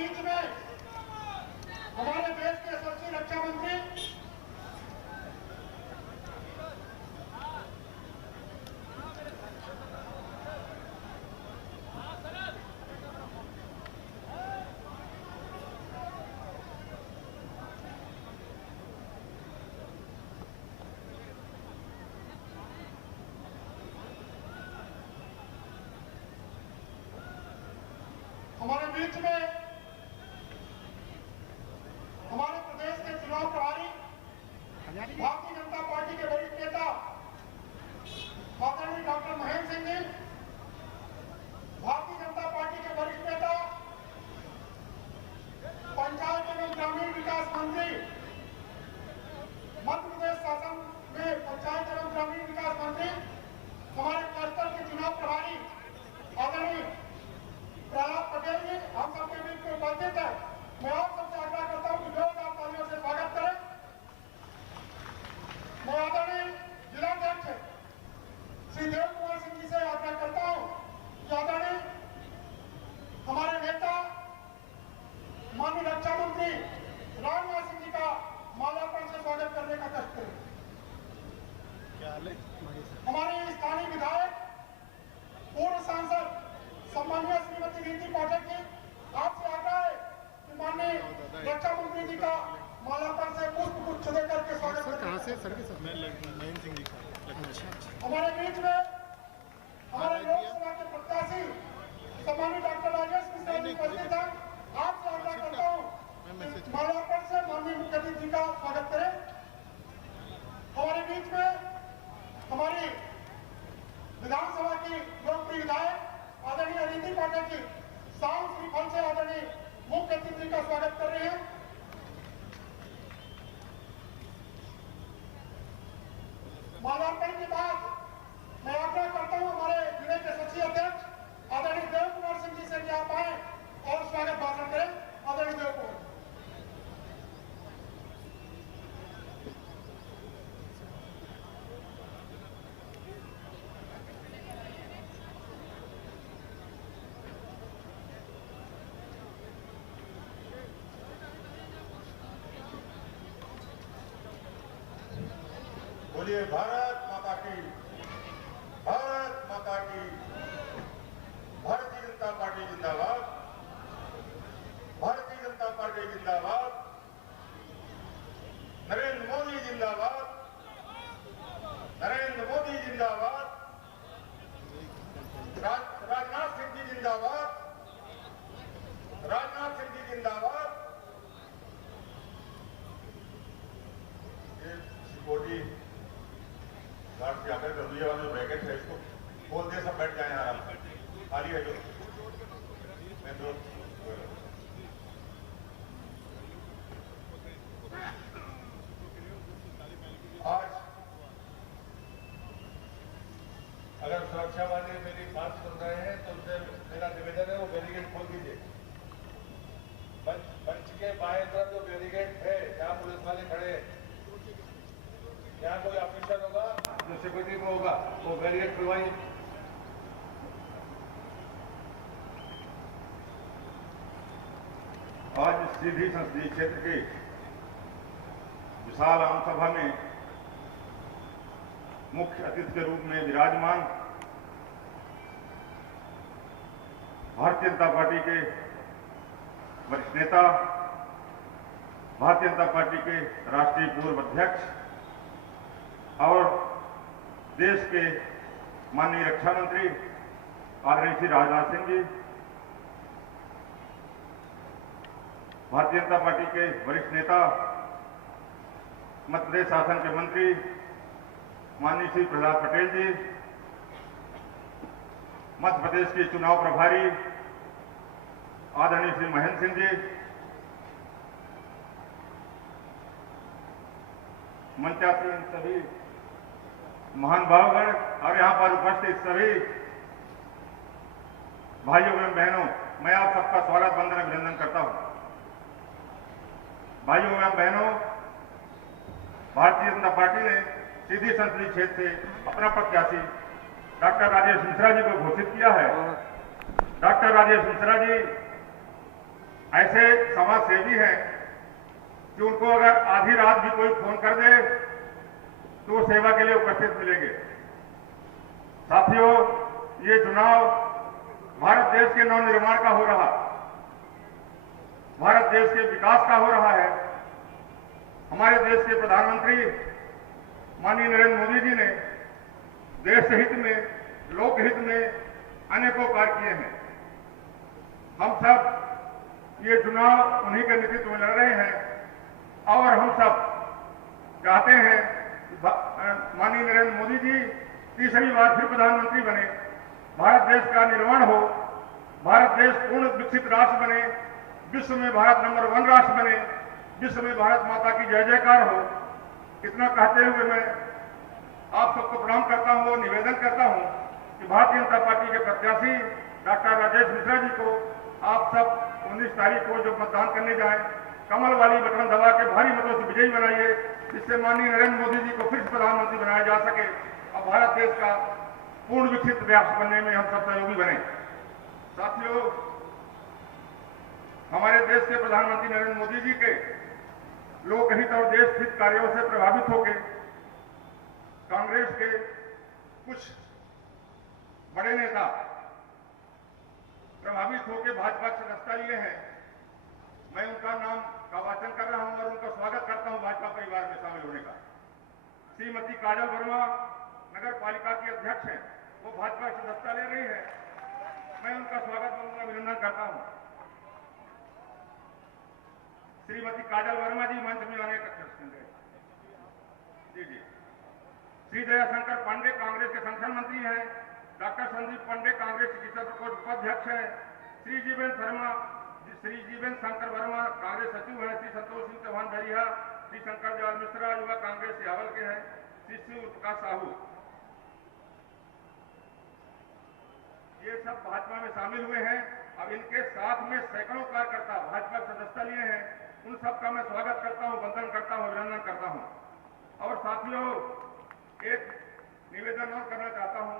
बीच में हमारे देश के यशस्वी रक्षा मंत्री हमारे बीच में हमारे प्रदेश के चुनाव प्रभारी भारतीय जनता पार्टी के वरिष्ठ नेता आदरणीय डॉक्टर महेंद्र सिंह जी, भारतीय जनता पार्टी के वरिष्ठ नेता पंचायत एवं ग्रामीण विकास मंत्री, मध्य प्रदेश शासन में पंचायत एवं ग्रामीण विकास मंत्री, हमारे क्लस्टर के चुनाव प्रभारी आदरणीय प्रहलाद पटेल जी, हम सबके बीच में उपस्थित है। मैं आप सबसे आग्रह करता हूं कि जोरदार तालियों से स्वागत करें। मैं आदरणीय जिलाध्यक्ष श्री देव कुमार सिंह जी से आग्रह करता हूं कि आदरणीय हमारे नेता माननीय रक्षा मंत्री राजनाथ सिंह जी का माल्यार्पण से स्वागत करने का कष्ट करें। हमारे स्थानीय विधायक पूर्व सांसद सम्मानीय श्रीमती रीति पाठक जी, आपसे आग्रह है कि माननीय रक्षा मंत्री जी का माल्यार्पण से पुष्प गुच्छ देकर के स्वागत करें। कहां से सर? महेंद्र सिंह जी। हमारे बीच में हमारे लोकसभा के प्रत्याशी सम्मानीय डॉक्टर राजेश मिश्रा जी उपस्थित हैं। आपसे आग्रह करता हूँ माल्यार्पण से माननीय मुख्य अतिथि जी का स्वागत करें। हमारे बीच में हमारी विधानसभा की लोकप्रिय विधायक आदरणीय रीति पाठक जी शाम श्रीफल से आदरणीय मुख्य अतिथि का स्वागत कर रहे हैं। माल्यार्पण के बाद मैं आग्रह करता हूं हमारे जिले के सचिव अध्यक्ष आदरणीय देव कुमार सिंह जी से कि आप आए और स्वागत भाषण करें। आदरणीय देव कुमार। बोलिए भारत माता की, भारत माता की। भारतीय जनता पार्टी जिंदाबाद, भारतीय जनता पार्टी जिंदाबाद, नरेंद्र मोदी जिंदाबाद, नरेंद्र मोदी जिंदाबाद, राजनाथ सिंह जी जिंदाबाद, राजनाथ सिंह जी जिंदाबाद। ये सिक्योरिटी गार्ड से आकर जरूरी वाला जो ब्रैकेट है इसको खोल दे, सब बैठ जाए आराम से। खाली है जो मैं तो आज अगर सुरक्षा वाले मेरी बात सुन रहे हैं तो उनसे मेरा निवेदन है वो बैरिकेड खोल दीजिए। मंच के बाएं तरफ जो बैरिकेड है जहाँ पुलिस वाले खड़े हैं, यहाँ कोई ऑफिसर होगा जो सिक्योरिटी में होगा वो बैरिकेड खुलवाइए। आज सीधी संसदीय क्षेत्र के विशाल आम सभा में मुख्य अतिथि के रूप में विराजमान भारतीय जनता पार्टी के वरिष्ठ नेता, भारतीय जनता पार्टी के राष्ट्रीय पूर्व अध्यक्ष और देश के माननीय रक्षा मंत्री आदरणीय श्री राजनाथ सिंह जी, भारतीय जनता पार्टी के वरिष्ठ नेता मध्य प्रदेश शासन के मंत्री माननीय श्री प्रहलाद पटेल जी, मध्य प्रदेश के चुनाव प्रभारी आदरणीय श्री महेंद्र सिंह जी, मंचासीन सभी महान भावगण और यहां पर उपस्थित सभी भाइयों एवं बहनों, मैं आप सबका स्वागत वंदन अभिनंदन करता हूं। भाइयों एवं बहनों, भारतीय जनता पार्टी ने सीधी संसदीय क्षेत्र से अपना प्रत्याशी डॉक्टर राजेश मिश्रा जी को घोषित किया है। डॉक्टर राजेश मिश्रा जी ऐसे समाज सेवी हैं कि उनको अगर आधी रात भी कोई फोन कर दे तो वो सेवा के लिए उपस्थित मिलेंगे। साथियों, ये चुनाव भारत देश के नवनिर्माण का हो रहा, भारत देश के विकास का हो रहा है। हमारे देश के प्रधानमंत्री माननीय नरेंद्र मोदी जी ने देश हित में, लोकहित में अनेकों कार्य किए हैं। हम सब ये चुनाव उन्हीं के नेतृत्व में लड़ रहे हैं और हम सब चाहते हैं माननीय नरेंद्र मोदी जी तीसरी बार फिर प्रधानमंत्री बने, भारत देश का निर्माण हो, भारत देश पूर्ण विकसित राष्ट्र बने, विश्व में भारत नंबर 1 राष्ट्र बने, विश्व में भारत माता की जय जयकार हो। इतना कहते हुए मैं आप सबको प्रणाम करता हूं और निवेदन करता हूं कि भारतीय जनता पार्टी के प्रत्याशी डॉक्टर राजेश मिश्रा जी को आप सब 19 तारीख को जो मतदान करने जाएं, कमल वाली बटन दबा के भारी मतों से विजयी बनाइए, जिससे माननीय नरेंद्र मोदी जी को फिर से प्रधानमंत्री बनाया जा सके और भारत देश का पूर्ण विकसित राष्ट्र बनने में हम सब सहयोगी बने। साथियों, हमारे देश के प्रधानमंत्री नरेंद्र मोदी जी के लोकहित और देश हित कार्यों से प्रभावित होकर कांग्रेस के कुछ बड़े नेता प्रभावित होकर भाजपा की सदस्यता लिए हैं। मैं उनका नाम का वाचन कर रहा हूं और उनका स्वागत करता हूं भाजपा परिवार में शामिल होने का। श्रीमती काजल वर्मा नगर पालिका की अध्यक्ष हैं, वो भाजपा की सदस्यता ले रही है। मैं उनका स्वागत और अभिनंदन करता हूं। श्रीमती काजल वर्मा जी मंच में आने का जी। श्री दयाशंकर पांडे कांग्रेस के संगठन मंत्री हैं। डॉक्टर संदीप पांडे कांग्रेस के चित्र प्रकोष्ठ उपाध्यक्ष हैं। श्री जीवन शंकर वर्मा कांग्रेस सचिव हैं। श्री संतोष सिंह चौहान बरिया, श्री शंकर दयाल मिश्रा युवा कांग्रेस सियावल के हैं। श्री शिव प्रकाश साहू, ये सब भाजपा में शामिल हुए हैं। अब इनके साथ में सैकड़ों कार्यकर्ता भाजपा की सदस्यता लिए हैं। उन सबका मैं स्वागत करता हूं, वंदन करता हूं, अभिनंदन करता हूं। और साथियों, एक निवेदन और करना चाहता हूं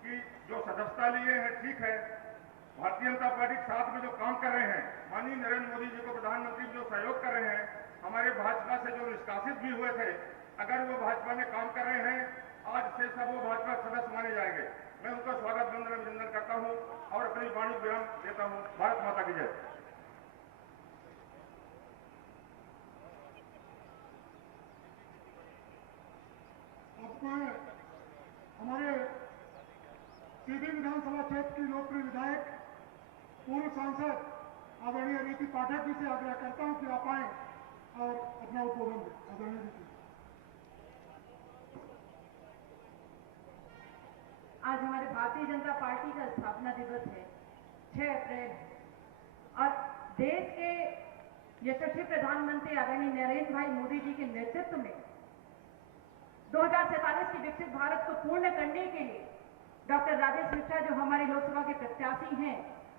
कि जो सदस्यता लिए हैं ठीक है, भारतीय जनता पार्टी के साथ में जो काम कर रहे हैं, माननीय नरेंद्र मोदी जी को प्रधानमंत्री जो सहयोग कर रहे हैं, हमारे भाजपा से जो निष्कासित भी हुए थे, अगर वो भाजपा में काम कर रहे हैं, आज से सब वो भाजपा सदस्य माने जाएंगे। मैं उनका स्वागत वंदन अभिनंदन करता हूं और अपनी वाणी विराम देता हूं। भारत माता की जय। हमारे सीधी विधानसभा क्षेत्र की लोकप्रिय विधायक पूर्व सांसद आदरणीय रीति पाठक जी से आग्रह करता हूं कि आप आए और अपना उद्बोधन दें। आदरणीय रीति। आज हमारे भारतीय जनता पार्टी का स्थापना दिवस है, 6 अप्रैल, और देश के यशस्वी प्रधानमंत्री आदरणीय नरेंद्र भाई मोदी जी के नेतृत्व में 2047 के विकसित भारत को पूर्ण करने के लिए डॉक्टर राजेश मिश्रा जो हमारे लोकसभा के प्रत्याशी हैं,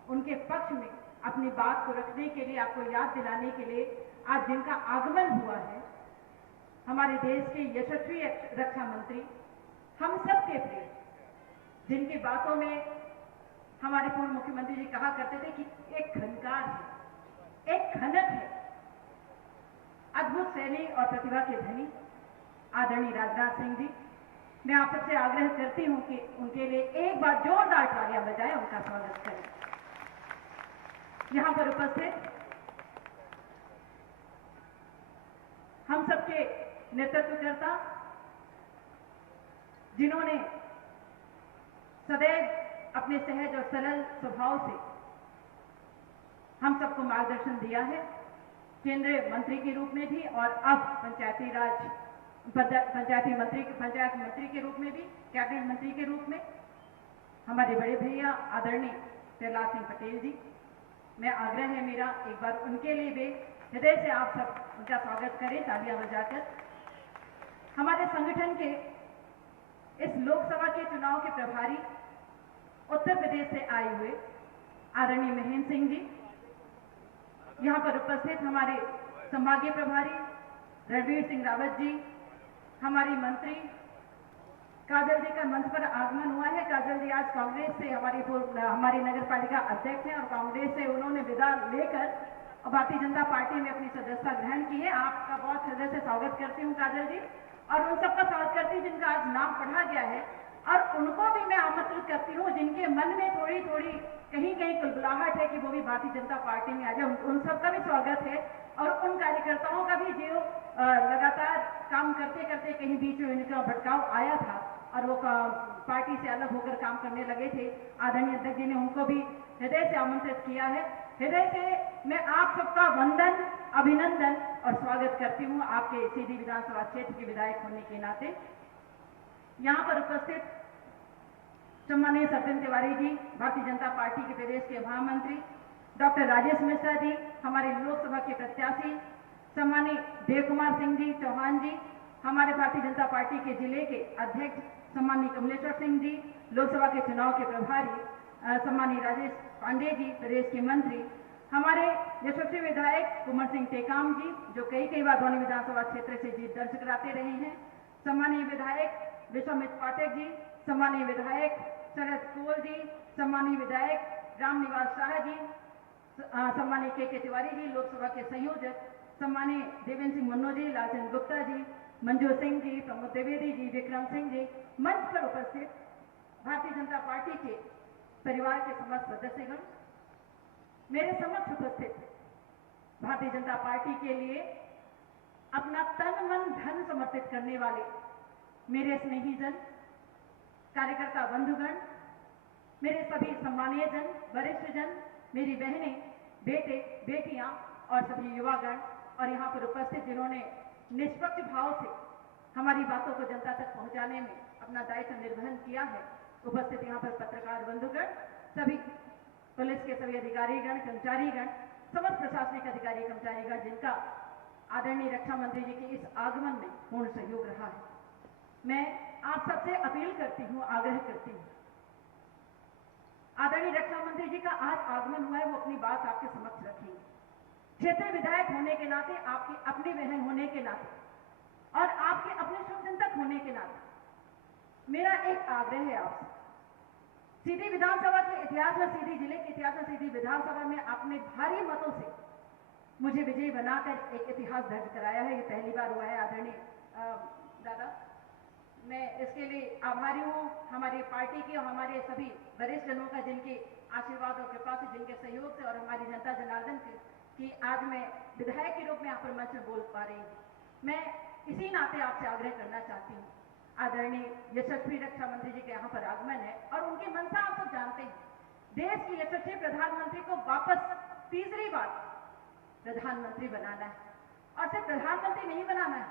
उनके पक्ष में अपनी बात को रखने के लिए, आपको याद दिलाने के लिए आज जिनका आगमन हुआ है, हमारे देश के यशस्वी रक्षा मंत्री, हम सबके प्रिय, जिनकी बातों में हमारे पूर्व मुख्यमंत्री जी कहा करते थे कि एक खनकार है, एक खनक है, अद्भुत शैली और प्रतिभा के धनी आदरणीय राजनाथ सिंह जी, मैं आप सबसे आग्रह करती हूं कि उनके लिए एक बार जोरदार तालियां बजाएं, उनका स्वागत करें। यहां पर उपस्थित हम सबके नेतृत्वकर्ता, जिन्होंने सदैव अपने सहज और सरल स्वभाव से हम सबको मार्गदर्शन दिया है, केंद्रीय मंत्री के रूप में भी और अब पंचायत मंत्री के रूप में भी, कैबिनेट मंत्री के रूप में हमारे बड़े भैया आदरणीय प्रहलाद सिंह पटेल जी, मैं आग्रह है मेरा एक बार उनके लिए भी हृदय से आप सब उनका स्वागत करें तालियां बजाकर। हमारे संगठन के इस लोकसभा के चुनाव के प्रभारी उत्तर प्रदेश से आए हुए आदरणीय महेंद्र सिंह जी, यहां पर उपस्थित हमारे संभागीय प्रभारी रणवीर सिंह रावत जी, हमारी मंत्री काजल जी का मंच पर आगमन हुआ है। काजल जी आज कांग्रेस से हमारी नगर पालिका अध्यक्ष हैं और कांग्रेस से उन्होंने विदा लेकर भारतीय जनता पार्टी में अपनी सदस्यता ग्रहण की है। आपका बहुत हृदय से स्वागत करती हूँ काजल जी, और उन सबका स्वागत करती हूँ जिनका आज नाम पढ़ा गया है, और उनको भी मैं आमंत्रित करती हूँ जिनके मन में थोड़ी थोड़ी कहीं कहीं कुलबुलाहट है कि वो भी भारतीय जनता पार्टी में आ जाए। उन सबका भी स्वागत है, और उन कार्यकर्ताओं का भी जो लगातार काम करते करते कहीं बीच में उनका भटकाव आया था और वो पार्टी से अलग होकर काम करने लगे थे, आदरणीय अध्यक्ष जी ने उनको भी हृदय से आमंत्रित किया है। हृदय से मैं आप सबका वंदन, अभिनंदन और स्वागत करती हूँ आपके सीधी विधानसभा क्षेत्र के विधायक होने के नाते। यहाँ पर उपस्थित सम्मानीय सत्येंद्र तिवारी जी, भारतीय जनता पार्टी के प्रदेश के महामंत्री, डॉक्टर राजेश मिश्रा जी, हमारे लोकसभा के प्रत्याशी, सम्मानीय देव कुमार सिंह जी चौहान जी, हमारे भारतीय जनता पार्टी के जिले के अध्यक्ष सम्मानीय कमलेश्वर सिंह जी, लोकसभा के चुनाव के प्रभारी सम्मानीय राजेश पांडे जी, प्रदेश के मंत्री, हमारे यशस्वी विधायक कुंवर सिंह टेकाम जी जो कई बार धौनी विधानसभा क्षेत्र से जीत दर्ज कराते रहे हैं, सम्मानीय विधायक विश्वामित्र पाठक जी, सम्मानीय विधायक शरद कोल जी, सम्मानीय विधायक रामनिवास शाह जी, सम्मानीय के तिवारी जी, लोकसभा के संयोजक सम्मानीय देवेंद्र सिंह मन्नो जी, लालचंद गुप्ता जी, मंजू सिंह जी, प्रमोद द्विवेदी जी, विक्रम सिंह जी, मंच पर उपस्थित भारतीय जनता पार्टी के परिवार के समस्त सदस्यगण, मेरे समक्ष उपस्थित भारतीय जनता पार्टी के लिए अपना तन मन धन समर्पित करने वाले मेरे स्नेहीजन, कार्यकर्ता बंधुगण, मेरे सभी सम्मानीय जन, वरिष्ठ जन, मेरी बहनें, बेटे, बेटियां और सभी युवागण, और यहाँ पर उपस्थित जिन्होंने निष्पक्ष भाव से हमारी बातों को जनता तक पहुंचाने में अपना दायित्व निर्वहन किया है। उपस्थित यहाँ पर पत्रकार बंधुगण, सभी पुलिस के सभी अधिकारीगण, कर्मचारीगण, समस्त प्रशासनिक अधिकारी कर्मचारीगण जिनका आदरणीय रक्षा मंत्री जी के इस आगमन में पूर्ण सहयोग रहा है, मैं आप सबसे अपील करती हूँ, आग्रह करती हूँ, आदरणीय रक्षा मंत्री जी का आज आगमन हुआ है, वो अपनी बात आपके समक्ष रखेंगे। क्षेत्रीय विधायक होने के नाते, आपकी अपनी बहन होने के नाते और आपके अपने शुभचिंतक होने के नाते मेरा एक आग्रह है आपसे। सीधी विधानसभा के इतिहास में, सीधी जिले के इतिहास में, सीधी विधानसभा में आपने भारी मतों से मुझे विजयी बनाकर एक इतिहास दर्ज कराया है। ये पहली बार हुआ है आदरणीय दादा, मैं इसके लिए आभारी हूँ हमारी पार्टी के और हमारे सभी वरिष्ठ जनों का, जिनके आशीर्वाद और कृपा से, जिनके सहयोग से और हमारी जनता जनार्दन की आज मैं विधायक के रूप में यहाँ पर मंच में बोल पा रही हूँ। मैं इसी नाते आपसे आग्रह करना चाहती हूँ, आदरणीय यशस्वी रक्षा मंत्री जी के यहाँ पर आगमन है और उनकी मंशा आप सब जानते हैं, देश के यशस्वी प्रधानमंत्री को वापस तीसरी बार प्रधानमंत्री बनाना है, और सिर्फ प्रधानमंत्री नहीं बनाना है,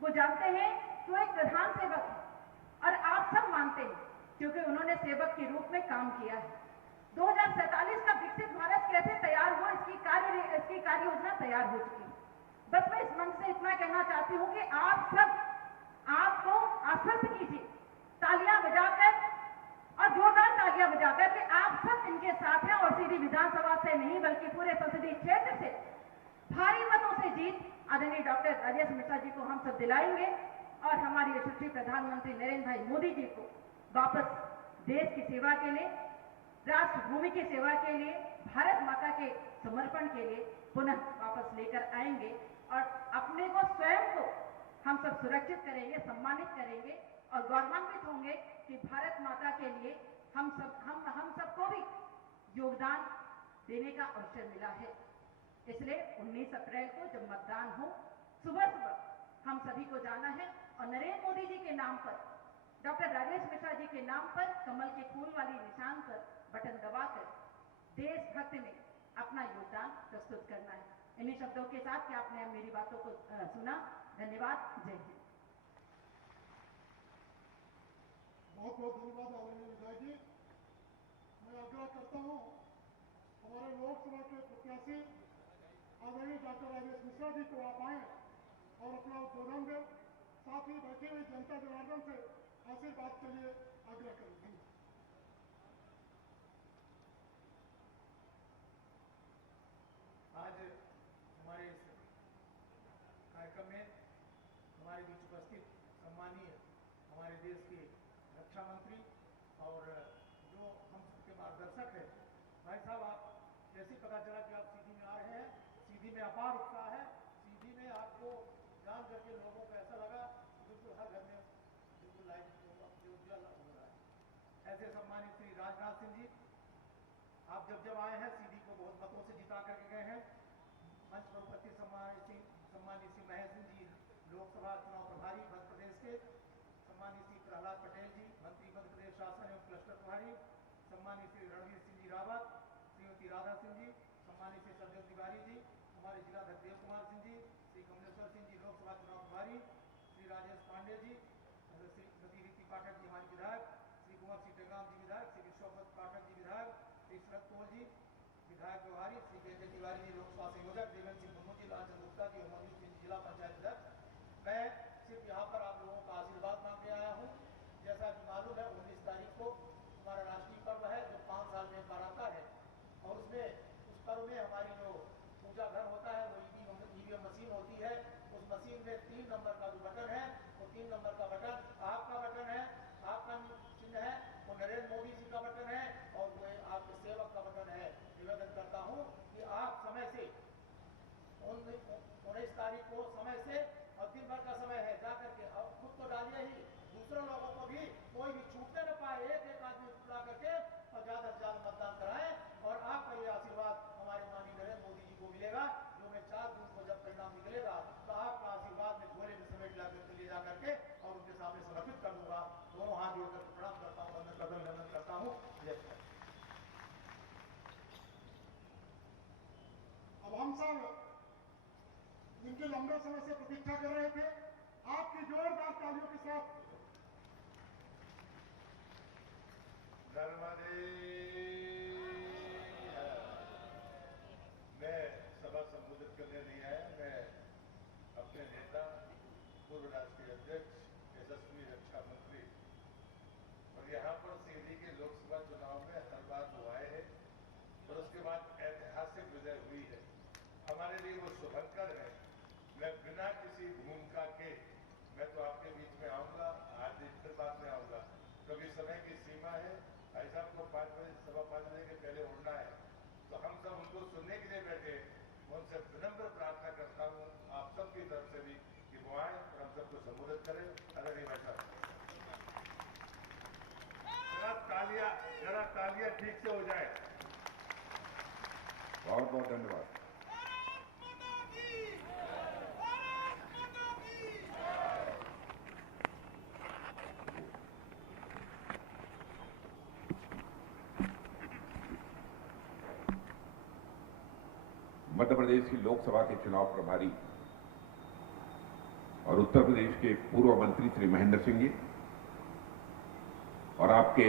वो जानते हैं कि वो एक प्रधान सेवक है और आप सब मानते हैं क्योंकि उन्होंने सेवक के रूप में काम किया है। 2047 का विकसित भारत कैसे तैयार हो, इसकी कार्य योजना तैयार हो चुकी है। बस मैं इस मंच से इतना कहना चाहती हूँ कि आप सब आपको आश्वस्त कीजिए, तालियां बजाकर और जोरदार तालियां बजाकर कि आप सब इनके साथ हैं और सीधी विधानसभा से नहीं बल्कि पूरे संसदीय क्षेत्र से भारी मतों से जीत आदरणीय डॉक्टर राजेश मिश्रा जी को हम सब दिलाएंगे और हमारे यशस्वी प्रधानमंत्री नरेंद्र भाई मोदी जी को वापस देश की सेवा के लिए, राष्ट्र भूमि की सेवा के लिए, भारत माता के समर्पण के लिए पुनः वापस लेकर आएंगे और अपने को स्वयं को हम सब सुरक्षित करेंगे, सम्मानित करेंगे और गौरवान्वित होंगे कि भारत माता के लिए हम सबको भी योगदान देने का अवसर मिला है। इसलिए 19 अप्रैल को जब मतदान हो, सुबह सुबह हम सभी को जाना है और नरेंद्र मोदी जी के नाम पर, डॉक्टर राजेश मिश्रा जी के नाम पर कमल के फूल वाली निशान पर बटन दबाकर देशभक्ति में अपना योगदान प्रस्तुत करना है। इन्हीं शब्दों के साथ कि आपने मेरी बातों को सुना, धन्यवाद, जय हिंद। बहुत बहुत धन्यवाद आदरणीय विधायक जी। मैं आग्रह करता हूँ हमारे लोकसभा के प्रत्याशी आदरणीय डॉक्टर राजेश मिश्रा जी को आप आए और अपना उद्बोधन दें, साथ ही बैठी हुई जनता जनार्दन से आशीर्वाद के लिए आग्रह करें। आज हमारे इस कार्यक्रम में हमारे बीच उपस्थित सम्मानीय हमारे देश के रक्षा मंत्री और जो हम सबके मार्गदर्शक है, भाई साहब आप कैसे पता चला कि आप सीधी में आ रहे हैं? सीधी में अपार उत्साह है। सीधी में आपको जान करके लोगों को ऐसा लगा बिल्कुल हर घर में बिल्कुल लाइट उजाला हो रहा है। ऐसे सम्मानित श्री राजनाथ सिंह जी, आप जब आए हैं सीधी को बहुत मतों से जिता करके गए हैं। मंच पर उपस्थित सम्मानित श्री महेश सिंह जी, लोकसभा चुनाव प्रभारी मध्य प्रदेश के, सम्मानित श्री प्रहलाद पटेल जी, मंत्री मध्य प्रदेश शासन एवं क्लस्टर प्रभारी, सम्मानित श्री रणवीर सिंह जी रावत, श्रीमती राधा सिंह जी, सम्मानित श्री सज्जन तिवारी जी, हमारे जिलाध्यक्ष देव कुमार सिंह जी, श्री कमलेश्वर सिंह जी लोकसभा चुनाव प्रभारी, श्री राजेश पांडे जी, श्रीमती रीति पाठक जी हमारी विधायक, श्री कुंवर सिंह टेकाम जी विधायक, श्री विश्वपत पाठक जी विधायक, श्री शरद कौल जी विधायक व्यवहारी, श्री केंद्र तिवारी जी लोकसभा संयोजक, देवेंद्र सिंह मुर्मू जी, लालचंद गुप्ता जी और मनोज सिंह जिला पंचायत अध्यक्ष। मैं सिर्फ यहाँ पर आप लोगों का आशीर्वाद मांग के आया हूँ। जैसा कि मालूम है 19 तारीख को हमारा राष्ट्रीय पर्व है जो 5 साल में एक बार आता है, और उसमें उस पर्व में हमारी जो पूजा घर होता है वो ईवीएम मशीन होती है। उस मशीन में 3 नंबर का जो बटन है वो 3 नंबर का बटन आपका बटन है, आपका चिन्ह है, वो नरेंद्र मोदी जी का बटन है और वो आपके सेवक का बटन है। निवेदन करता हूँ कि आप समय से 19 तारीख को समय से, और दिन भर का समय है, जाकर के अब खुद तो डालिए ही, दूसरों लोगों को भी कोई भी छूटने न पाए, एक आदमी बुला करके और ज्यादा से ज्यादा मतदान कराएं। और आपका ये आशीर्वाद हमारे माननीय नरेंद्र मोदी जी को मिलेगा, जो मैं 4 जून को जब परिणाम निकलेगा तो आपका आशीर्वाद में झोले में समेट ले जा करके और उनके सामने समर्पित कर दूंगा। दोनों हाथ जोड़कर प्रणाम करता हूँ, वंदन करता हूँ। अब हम सब जिनके लंबे समय से प्रतीक्षा कर रहे थे, आपकी जोरदार तालियों के साथ मैं सभा संबोधित करने नहीं आया। मैं अपने नेता पूर्व राष्ट्रीय अध्यक्ष यशस्वी रक्षा मंत्री और यहाँ पर सीधी के लोकसभा चुनाव में हर बार वो आए हैं और उसके बाद ऐतिहासिक विजय हुई है। हमारे लिए वो शुभंकर है। मैं बिना किसी भूमिका के मैं तो आपके बीच में आऊंगा, आज फिर बाद में आऊंगा क्योंकि समय की सीमा है। भाई साहब को 5 बजे 5:15 बजे के पहले उड़ना है, तो हम सब उनको सुनने के लिए बैठे। उनसे विनम्र प्रार्थना करता हूँ आप सबकी तरफ से भी कि वो आए और हम सबको संबोधित करें। अगर भाई साहब जरा तालियां ठीक से हो जाए। बहुत बहुत धन्यवाद। मध्य प्रदेश की लोकसभा के चुनाव प्रभारी और उत्तर प्रदेश के पूर्व मंत्री श्री महेंद्र सिंह जी और आपके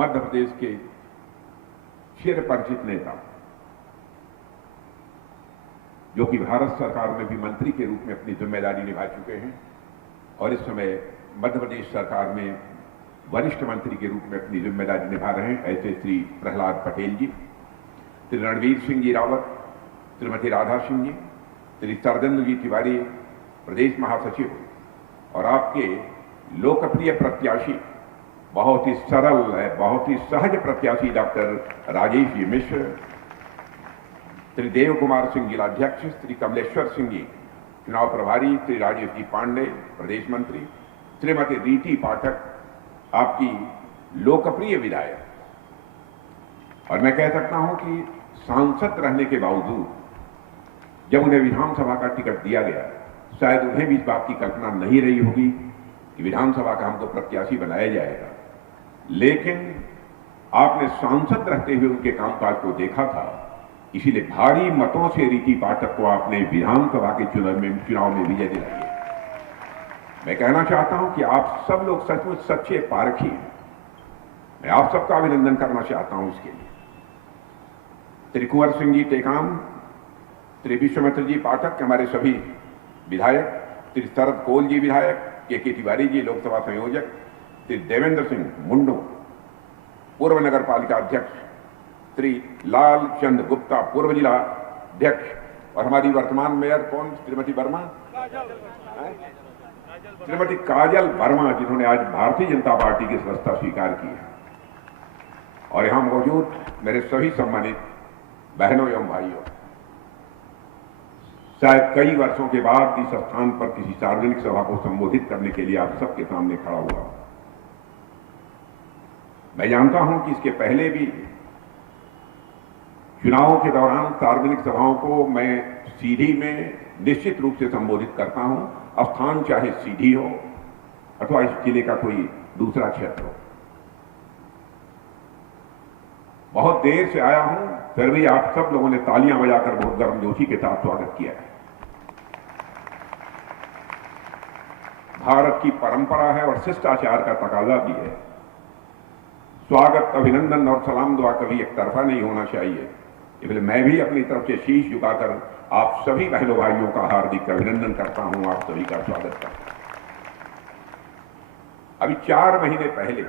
मध्य प्रदेश के चिरपरिचित नेता जो कि भारत सरकार में भी मंत्री के रूप में अपनी जिम्मेदारी निभा चुके हैं और इस समय मध्य प्रदेश सरकार में वरिष्ठ मंत्री के रूप में अपनी जिम्मेदारी निभा रहे हैं, ऐसे श्री प्रहलाद पटेल जी, श्री रणवीर सिंह जी रावत, श्रीमती राधा सिंह जी, श्री सरदेंद्र जी तिवारी प्रदेश महासचिव और आपके लोकप्रिय प्रत्याशी, बहुत ही सरल है, बहुत ही सहज प्रत्याशी डॉक्टर राजेश जी मिश्र, श्री देव कुमार सिंह जिलाध्यक्ष, श्री कमलेश्वर सिंह जी चुनाव प्रभारी, श्री राजेश जी पांडे प्रदेश मंत्री, श्रीमती रीति पाठक आपकी लोकप्रिय विधायक। और मैं कह सकता हूं कि सांसद रहने के बावजूद जब उन्हें विधानसभा का टिकट दिया गया, शायद उन्हें भी इस बात की कल्पना नहीं रही होगी कि विधानसभा का हमको प्रत्याशी बनाया जाएगा, लेकिन आपने सांसद रहते हुए उनके कामकाज को देखा था, इसीलिए भारी मतों से रीति पाठक को आपने विधानसभा के चुनाव में विजय दिलाई है। मैं कहना चाहता हूं कि आप सब लोग सचमुच सच्चे पारखी हैं। मैं आप सबका अभिनंदन करना चाहता हूं इसके लिए। श्री कुंवर सिंह जी टेकाम, श्री विश्वमित्र जी पाठक हमारे सभी विधायक, श्री शरद कौल जी विधायक, के तिवारी जी लोकसभा संयोजक, श्री देवेंद्र सिंह मुंडो पूर्व नगर पालिका अध्यक्ष, श्री लालचंद गुप्ता पूर्व जिला अध्यक्ष और हमारी वर्तमान मेयर कौन, श्रीमती वर्मा श्रीमती काजल वर्मा, जिन्होंने आज भारतीय जनता पार्टी की सदस्यता स्वीकार की है, और यहां मौजूद मेरे सभी सम्मानित बहनों एवं भाइयों, शायद कई वर्षों के बाद इस स्थान पर किसी सार्वजनिक सभा को संबोधित करने के लिए आप सबके सामने खड़ा हुआ। मैं जानता हूं कि इसके पहले भी चुनावों के दौरान सार्वजनिक सभाओं को मैं सीधी में निश्चित रूप से संबोधित करता हूं, स्थान चाहे सीधी हो अथवा इस जिले का कोई दूसरा क्षेत्र हो। बहुत देर से आया हूं, फिर भी आप सब लोगों ने तालियां बजाकर बहुत गर्मजोशी के साथ स्वागत किया है। भारत की परंपरा है और शिष्टाचार का तकाजा भी है। स्वागत, अभिनंदन और सलाम दुआ कभी एक तरफा नहीं होना चाहिए, इसलिए मैं भी अपनी तरफ से शीश झुकाकर आप सभी बहनों भाइयों का हार्दिक अभिनंदन करता हूं, आप सभी का स्वागत करता हूं। अभी 4 महीने पहले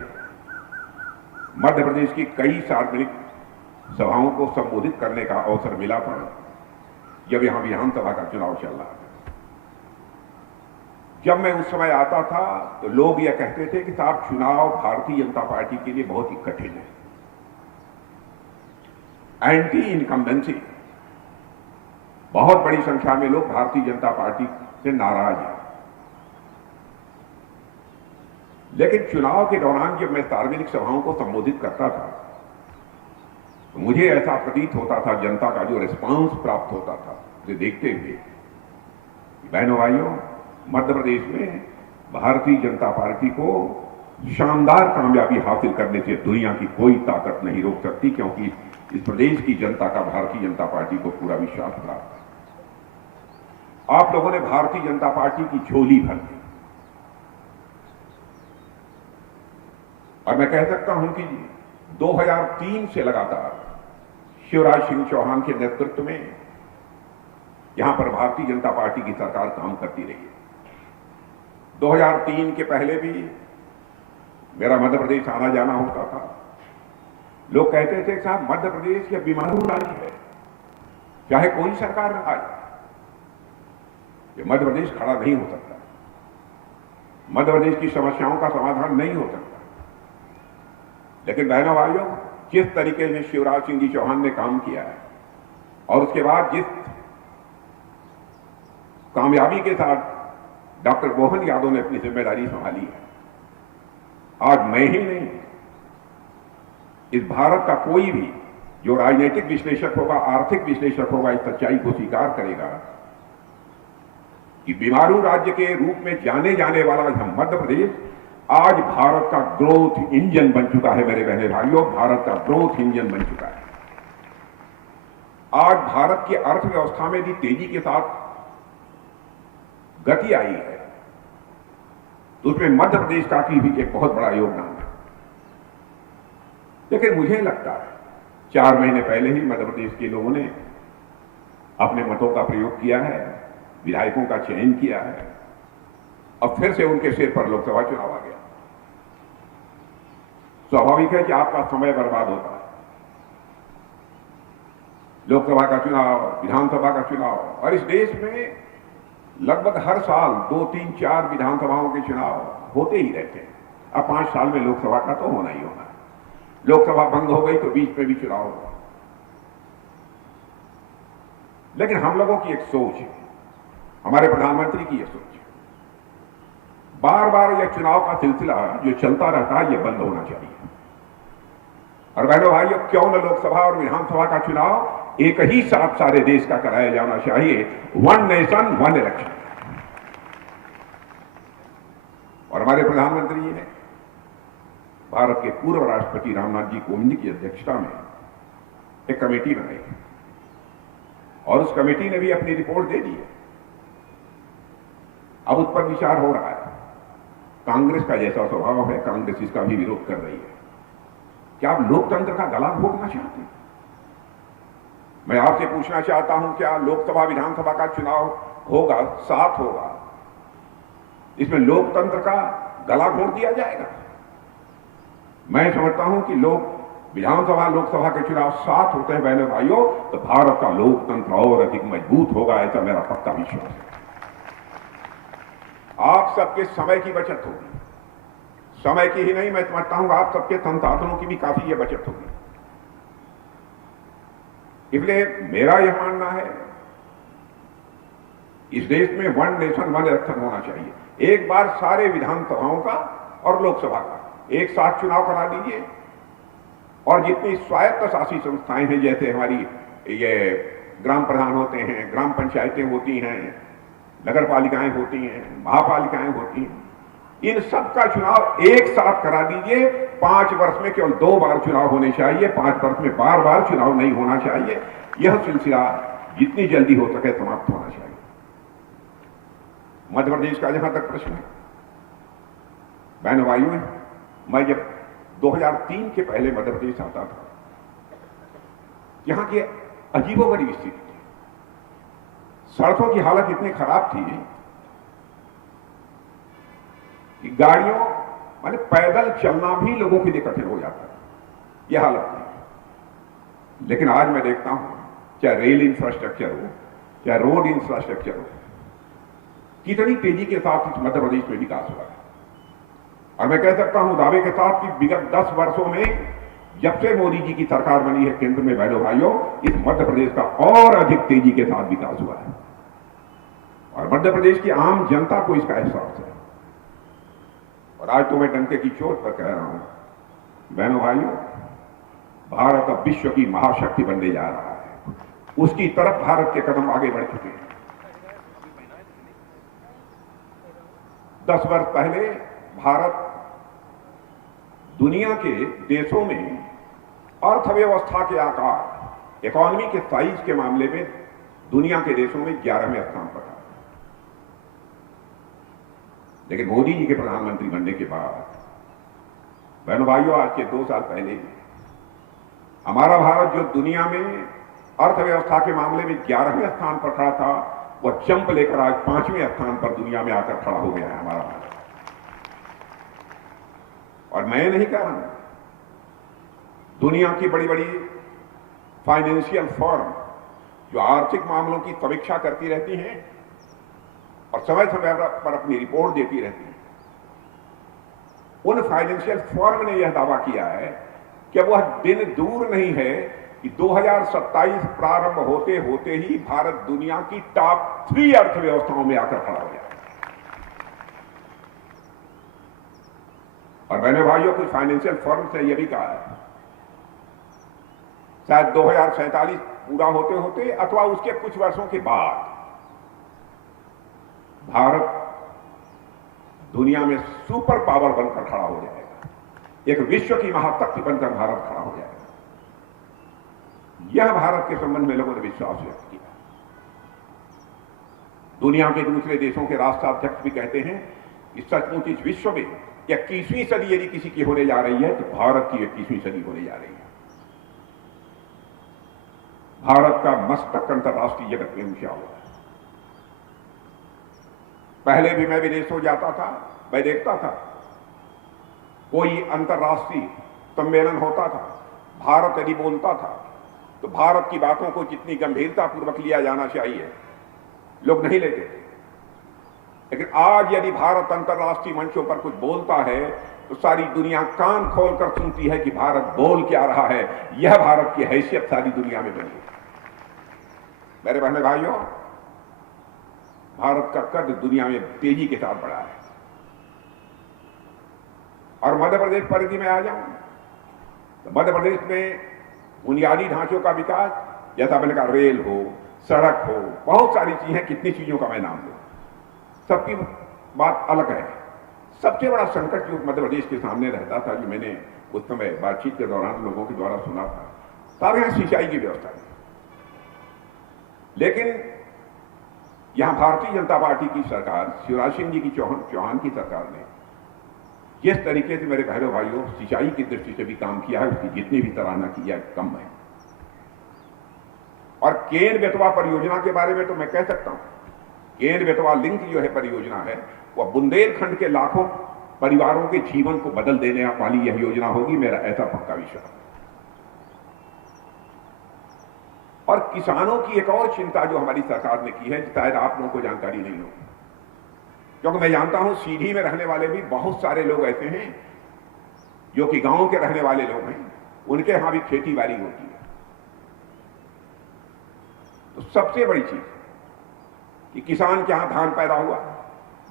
मध्य प्रदेश की कई सार्वजनिक सभाओं को संबोधित करने का अवसर मिला था, जब यहां विधानसभा का चुनाव चल रहा था। जब मैं उस समय आता था तो लोग यह कहते थे कि साहब, चुनाव भारतीय जनता पार्टी के लिए बहुत ही कठिन है, एंटी इनकम्बेंसी। बहुत बड़ी संख्या में लोग भारतीय जनता पार्टी से नाराज हैं। लेकिन चुनाव के दौरान जब मैं सार्वजनिक सभाओं को संबोधित करता था तो मुझे ऐसा प्रतीत होता था, जनता का जो रिस्पांस प्राप्त होता था उसे देखते हुए, बहनों भाइयों, मध्य प्रदेश में भारतीय जनता पार्टी को शानदार कामयाबी हासिल करने से दुनिया की कोई ताकत नहीं रोक सकती, क्योंकि इस प्रदेश की जनता का भारतीय जनता पार्टी को पूरा विश्वास प्राप्त है। आप लोगों ने भारतीय जनता पार्टी की झोली भर दी, और मैं कह सकता हूं कि 2003 से लगातार शिवराज सिंह चौहान के नेतृत्व में यहां पर भारतीय जनता पार्टी की सरकार काम करती रही है। 2003 के पहले भी मेरा मध्य प्रदेश आना जाना होता था। लोग कहते थे साहब, मध्य प्रदेश यह बीमारू राज्य है, चाहे कोई सरकार आए, ये मध्य प्रदेश खड़ा नहीं हो सकता, मध्य प्रदेश की समस्याओं का समाधान नहीं हो सकता। लेकिन बहनों भाइयों, जिस तरीके से शिवराज सिंह जी चौहान ने काम किया है और उसके बाद जिस कामयाबी के साथ डॉक्टर मोहन यादव ने अपनी जिम्मेदारी संभाली है, आज मैं ही नहीं, इस भारत का कोई भी जो राजनीतिक विश्लेषक होगा, आर्थिक विश्लेषक होगा, इस सच्चाई को स्वीकार करेगा कि बीमारू राज्य के रूप में जाने जाने वाला यह मध्य प्रदेश आज भारत का ग्रोथ इंजन बन चुका है। मेरे बहने भाइयों, भारत का ग्रोथ इंजन बन चुका है। आज भारत की अर्थव्यवस्था में भी तेजी के साथ गति आई है, तो उसमें मध्य प्रदेश का भी एक बहुत बड़ा योगदान है। लेकिन मुझे लगता है 4 महीने पहले ही मध्य प्रदेश के लोगों ने अपने मतों का प्रयोग किया है, विधायकों का चयन किया है, अब फिर से उनके सिर पर लोकसभा चुनाव आ गया। स्वाभाविक है कि आपका समय बर्बाद होता है। लोकसभा का चुनाव, विधानसभा का चुनाव, और इस देश में लगभग हर साल 2, 3, 4 विधानसभाओं के चुनाव होते ही रहते हैं। अब 5 साल में लोकसभा का तो होना ही होना है। लोकसभा बंद हो गई तो बीच में भी चुनाव होगा। लेकिन हम लोगों की एक सोच है, हमारे प्रधानमंत्री की यह सोच है, बार बार यह चुनाव का सिलसिला जो चलता रहता है, यह बंद होना चाहिए। और बहनों भाइयों, क्यों न लोकसभा और विधानसभा का चुनाव एक ही साथ सारे देश का कराया जाना चाहिए। 1 नेशन 1 इलेक्शन। और हमारे प्रधानमंत्री जी ने भारत के पूर्व राष्ट्रपति रामनाथ जी कोविंद की अध्यक्षता में एक कमेटी बनाई है, और उस कमेटी ने भी अपनी रिपोर्ट दे दी है। अब उस पर विचार हो रहा है। कांग्रेस का जैसा स्वभाव है, कांग्रेस इसका भी विरोध कर रही है। क्या आप लोकतंत्र का गला घोटना चाहते हैं? मैं आपसे पूछना चाहता हूं, क्या लोकसभा विधानसभा का चुनाव होगा, साथ होगा, इसमें लोकतंत्र का गला घोट दिया जाएगा? मैं समझता हूं कि विधानसभा लोकसभा के चुनाव साथ होते हैं बहनों भाइयों, तो भारत का लोकतंत्र और अधिक मजबूत होगा, ऐसा मेरा पक्का विश्वास है। आप सबके समय की बचत होगी। समय की ही नहीं, मैं समझता हूं आप सबके संसाधनों की भी काफी यह बचत होगी। इसलिए मेरा यह मानना है इस देश में वन नेशन वन इलेक्शन होना चाहिए। एक बार सारे विधानसभाओं का और लोकसभा का एक साथ चुनाव करा दीजिए, और जितनी स्वायत्त शासी संस्थाएं हैं, जैसे हमारी ये ग्राम प्रधान होते हैं, ग्राम पंचायतें होती हैं, नगर पालिकाएं होती हैं, महापालिकाएं होती हैं, इन सब का चुनाव एक साथ करा दीजिए। 5 वर्ष में केवल 2 बार चुनाव होने चाहिए, 5 वर्ष में बार बार चुनाव नहीं होना चाहिए। यह सिलसिला जितनी जल्दी हो सके समाप्त होना चाहिए। मध्य प्रदेश का जहां तक प्रश्न है, बहनों भाइयों, मैं जब 2003 के पहले मध्य प्रदेश आता था, यहां की अजीबोगरीब स्थिति थी। सड़कों की हालत इतनी खराब थी कि गाड़ियों माने पैदल चलना भी लोगों के लिए कठिन हो जाता है, यह हालत थी। लेकिन आज मैं देखता हूं, चाहे रेल इंफ्रास्ट्रक्चर हो, चाहे रोड इंफ्रास्ट्रक्चर हो, कितनी तेजी के साथ इस मध्य प्रदेश में विकास हुआ है। और मैं कह सकता हूं दावे के साथ कि विगत 10 वर्षों में जब से मोदी जी की सरकार बनी है केंद्र में, बहनों भाइयों, इस मध्य प्रदेश का और अधिक तेजी के साथ विकास हुआ है, और मध्य प्रदेश की आम जनता को इसका एहसास है। और आज तो मैं डंके की चोट पर कह रहा हूं, बहनों भाइयों, भारत अब विश्व की महाशक्ति बनने जा रहा है। उसकी तरफ भारत के कदम आगे बढ़ चुके हैं। 10 वर्ष पहले भारत दुनिया के देशों में अर्थव्यवस्था के आकार, इकोनॉमी के साइज के मामले में दुनिया के देशों में 11वें स्थान पर था। लेकिन मोदी जी के प्रधानमंत्री बनने के बाद, बहनों भाइयों, आज के 2 साल पहले हमारा भारत जो दुनिया में अर्थव्यवस्था के मामले में 11वें स्थान पर खड़ा था, वह जंप लेकर आज 5वें स्थान पर दुनिया में आकर खड़ा हो गया है हमारा भारत। और मैं नहीं कह रहा हूं, दुनिया की बड़ी बड़ी फाइनेंशियल फर्म जो आर्थिक मामलों की समीक्षा करती रहती हैं और समय समय पर अपनी रिपोर्ट देती रहती हैं, उन फाइनेंशियल फर्म ने यह दावा किया है कि वह दिन दूर नहीं है कि 2027 प्रारंभ होते होते ही भारत दुनिया की टॉप 3 अर्थव्यवस्थाओं में आकर खड़ा हो जाए। और मैंने भाइयों कुछ फाइनेंशियल फर्म से यह भी कहा है, शायद 2047 पूरा होते होते अथवा उसके कुछ वर्षों के बाद भारत दुनिया में सुपर पावर बनकर खड़ा हो जाएगा, एक विश्व की महाशक्ति बनकर भारत खड़ा हो जाएगा। यह भारत के संबंध में लोगों ने विश्वास व्यक्त किया। दुनिया के दूसरे देशों के राष्ट्राध्यक्ष भी कहते हैं कि सचमुच इस विश्व में 21वीं सदी यदि किसी की होने जा रही है तो भारत की 21वीं सदी होने जा रही है। भारत का मस्तक अंतर्राष्ट्रीय जगत में ऊंचा हुआ है। पहले भी मैं विदेशों जाता था, मैं देखता था कोई अंतर्राष्ट्रीय सम्मेलन होता था, भारत यदि बोलता था तो भारत की बातों को जितनी गंभीरता पूर्वक लिया जाना चाहिए लोग नहीं लेते थे। लेकिन आज यदि भारत अंतर्राष्ट्रीय मंचों पर कुछ बोलता है तो सारी दुनिया कान खोलकर सुनती है कि भारत बोल क्या रहा है। यह भारत की हैसियत सारी दुनिया में बनी है। मेरे बहने भाइयों, भारत का कद दुनिया में तेजी के साथ बढ़ा है। और मध्य प्रदेश परिधि में आ जाऊं तो मध्य प्रदेश में बुनियादी ढांचों का विकास, जैसा मैंने कहा, रेल हो, सड़क हो, बहुत सारी चीजें, कितनी चीजों का मैं नाम दूं, सबकी बात अलग है। सबसे बड़ा संकट जो मध्य प्रदेश के सामने रहता था, जो मैंने उस समय बातचीत के दौरान लोगों के द्वारा सुना था, सारे यहां सिंचाई की व्यवस्था है। लेकिन यहां भारतीय जनता पार्टी की सरकार, शिवराज सिंह जी की चौहान की सरकार ने जिस तरीके से, मेरे बहनों भाइयों, सिंचाई की दृष्टि से भी काम किया है, उसकी जितनी भी सराहना की है कम है। और केन बेतवा परियोजना के बारे में तो मैं कह सकता हूं, केन बेतवा लिंक जो है परियोजना है, वह बुंदेलखंड के लाखों परिवारों के जीवन को बदल देने वाली यह योजना होगी, मेरा ऐसा पक्का विश्वास है। और किसानों की एक और चिंता जो हमारी सरकार ने की है, शायद आप लोगों को जानकारी नहीं होगी, क्योंकि मैं जानता हूं सीधी में रहने वाले भी बहुत सारे लोग ऐसे हैं जो कि गांव के रहने वाले लोग हैं, उनके यहां भी खेती बाड़ी होती है। तो सबसे बड़ी चीज कि किसान के यहां धान पैदा हुआ,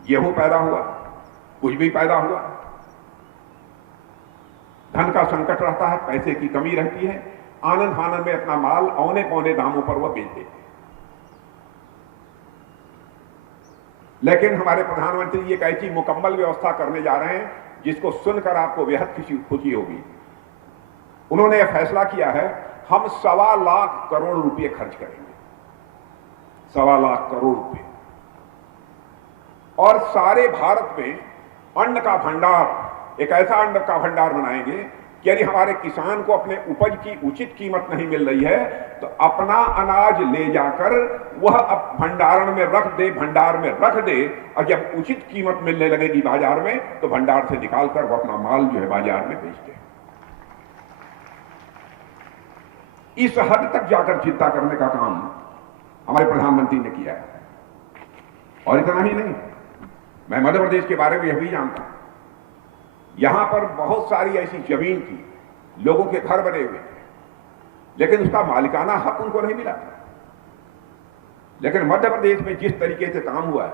गेहूं पैदा हुआ, कुछ भी पैदा हुआ, धन का संकट रहता है, पैसे की कमी रहती है, आनंद फानंद में अपना माल औने पौने दामों पर वह बेच देते हैं। लेकिन हमारे प्रधानमंत्री एक ऐसी मुकम्मल व्यवस्था करने जा रहे हैं जिसको सुनकर आपको बेहद खुशी होगी। उन्होंने यह फैसला किया है, हम 1.25 लाख करोड़ रुपए खर्च करेंगे, 1.25 लाख करोड़ रुपए, और सारे भारत में अन्न का भंडार, एक ऐसा अन्न का भंडार बनाएंगे कि यदि हमारे किसान को अपने उपज की उचित कीमत नहीं मिल रही है तो अपना अनाज ले जाकर वह अब भंडारण में रख दे, भंडार में रख दे, और जब उचित कीमत मिलने लगेगी बाजार में तो भंडार से निकालकर वह अपना माल जो है बाजार में बेच दे। इस हद तक जाकर चिंता करने का काम हमारे प्रधानमंत्री ने किया है। और इतना ही नहीं, मैं मध्य प्रदेश के बारे में यह भी जानता हूं, यहां पर बहुत सारी ऐसी जमीन थी, लोगों के घर बने हुए थे, लेकिन उसका मालिकाना हक उनको नहीं मिला। लेकिन मध्य प्रदेश में जिस तरीके से काम हुआ है,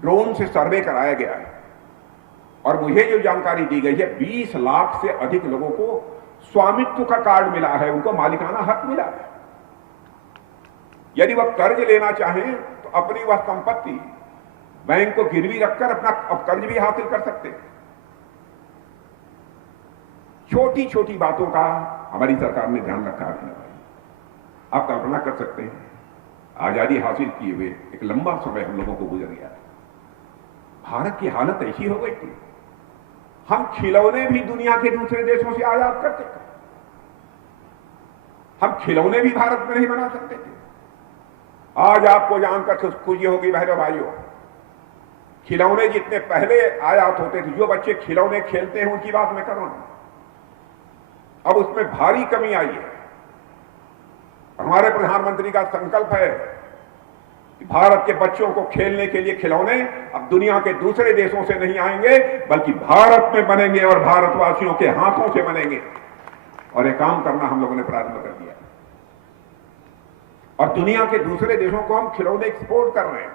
ड्रोन से सर्वे कराया गया है, और मुझे जो जानकारी दी गई है 20 लाख से अधिक लोगों को स्वामित्व का कार्ड मिला है, उनको मालिकाना हक मिला है। यदि वह कर्ज लेना चाहें तो अपनी वह संपत्ति बैंक को गिरवी रखकर अपना कर्ज भी हासिल कर सकते हैं। छोटी छोटी बातों का हमारी सरकार ने ध्यान रखा है। आप कल्पना कर सकते हैं, आजादी हासिल किए हुए एक लंबा समय हम लोगों को गुजर गया, भारत की हालत ऐसी हो गई थी, हम खिलौने भी दुनिया के दूसरे देशों से आयात करते थे, हम खिलौने भी भारत में नहीं बना सकते थे। आज आपको जानकर खुशी होगी बहनों भाइयों, खिलौने जितने पहले आयात होते थे, जो बच्चे खिलौने खेलते हैं उनकी बात मैं कर रहा हूं, अब उसमें भारी कमी आई है। हमारे प्रधानमंत्री का संकल्प है कि भारत के बच्चों को खेलने के लिए खिलौने अब दुनिया के दूसरे देशों से नहीं आएंगे, बल्कि भारत में बनेंगे और भारतवासियों के हाथों से बनेंगे। और ये काम करना हम लोगों ने प्रारंभ कर दिया, और दुनिया के दूसरे देशों को हम खिलौने एक्सपोर्ट कर रहे हैं।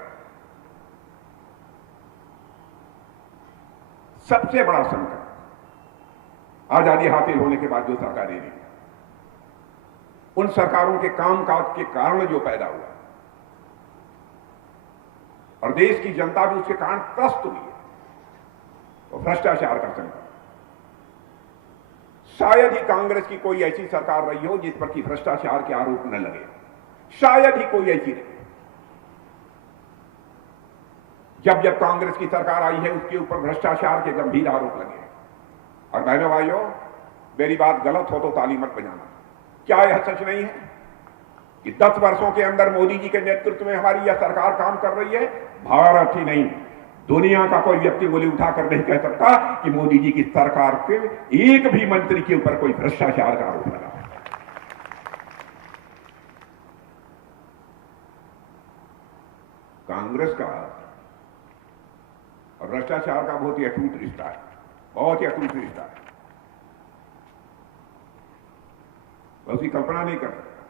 सबसे बड़ा संकट आजादी हासिल होने के बाद जो सरकारें रही, उन सरकारों के कामकाज के कारण जो पैदा हुआ, और देश की जनता भी उसके कारण त्रस्त हुई है, तो भ्रष्टाचार का संकट। शायद ही कांग्रेस की कोई ऐसी सरकार रही हो जिस पर कि भ्रष्टाचार के आरोप न लगे, शायद ही कोई ऐसी रही। जब जब कांग्रेस की सरकार आई है उसके ऊपर भ्रष्टाचार के गंभीर आरोप लगे। और बहनों भाइयों, मेरी बात गलत हो तो ताली मत बजाना, क्या यह सच नहीं है कि 10 वर्षों के अंदर मोदी जी के नेतृत्व में हमारी यह सरकार काम कर रही है? भारत ही नहीं, दुनिया का कोई व्यक्ति उंगली उठाकर नहीं कह सकता कि मोदी जी की सरकार के एक भी मंत्री के ऊपर कोई भ्रष्टाचार का आरोप लगा। कांग्रेस का और भ्रष्टाचार का बहुत ही अटूट रिश्ता है, बहुत ही अटूट रिश्ता है, उसकी कल्पना नहीं कर सकता।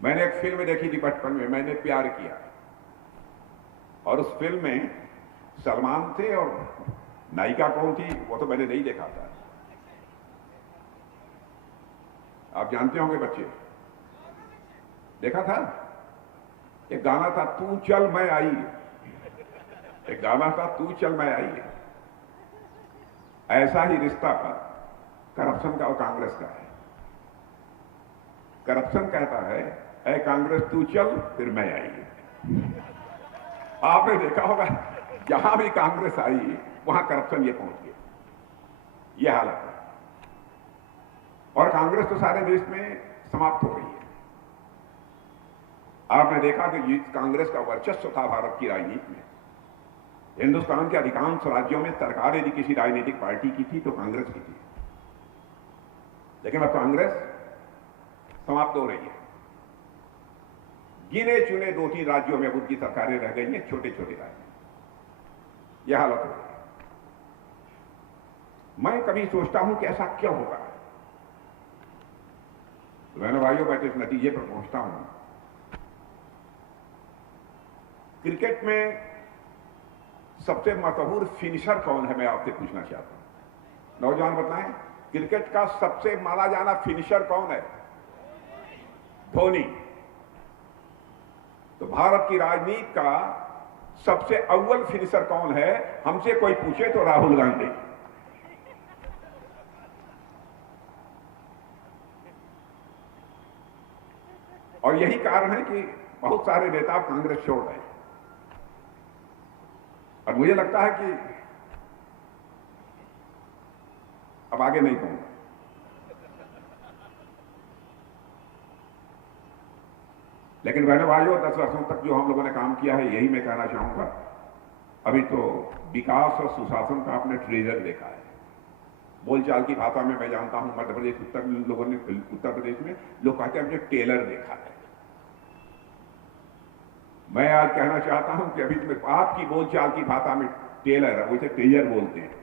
मैंने एक फिल्म देखी थी बचपन में, मैंने प्यार किया, और उस फिल्म में सलमान थे और नायिका कौन थी वो तो मैंने नहीं देखा था। आप जानते होंगे बच्चे, देखा था? एक गाना था तू चल मैं आई, एक गाना था तू चल मैं आई। ऐसा ही रिश्ता करप्शन का और कांग्रेस का है। करप्शन कहता है ऐ कांग्रेस तू चल फिर मैं आई। आपने देखा होगा जहां भी कांग्रेस आई वहां करप्शन ये पहुंच गया, ये हालत है। और कांग्रेस तो सारे देश में समाप्त हो गई है। आपने देखा कि जिस कांग्रेस का वर्चस्व था भारत की राजनीति में, हिंदुस्तान के अधिकांश राज्यों में सरकार यदि किसी राजनीतिक पार्टी की थी तो कांग्रेस की थी, लेकिन अब कांग्रेस समाप्त हो रही है। गिने चुने 2-3 राज्यों में अब उनकी सरकारें रह गई हैं, छोटे छोटे राज्य। यह हालत हो गई। मैं कभी सोचता हूं कि ऐसा क्यों होगा। बहनों भाइयों, मैं तो इस नतीजे पर पहुंचता हूं, क्रिकेट में सबसे मशहूर फिनिशर कौन है, मैं आपसे पूछना चाहता हूं। नौजवान बताएं, क्रिकेट का सबसे माना जाना फिनिशर कौन है? धोनी। तो भारत की राजनीति का सबसे अव्वल फिनिशर कौन है? हमसे कोई पूछे तो राहुल गांधी। और यही कारण है कि बहुत सारे नेता कांग्रेस छोड़ रहे हैं। और मुझे लगता है कि अब आगे नहीं कहूंगा। लेकिन बहनों भाइयों, 10 वर्षों तक जो हम लोगों ने काम किया है, यही मैं कहना चाहूंगा। अभी तो विकास और सुशासन का आपने ट्रेजर देखा है। बोलचाल की भाषा में मैं जानता हूं, मध्य प्रदेश उत्तर प्रदेश में लोग कहते हैं हमने टेलर देखा है। मैं आज कहना चाहता हूं कि अभी तो आपकी बोलचाल की भाषा में टेलर है, उसे ट्रेजर बोलते हैं।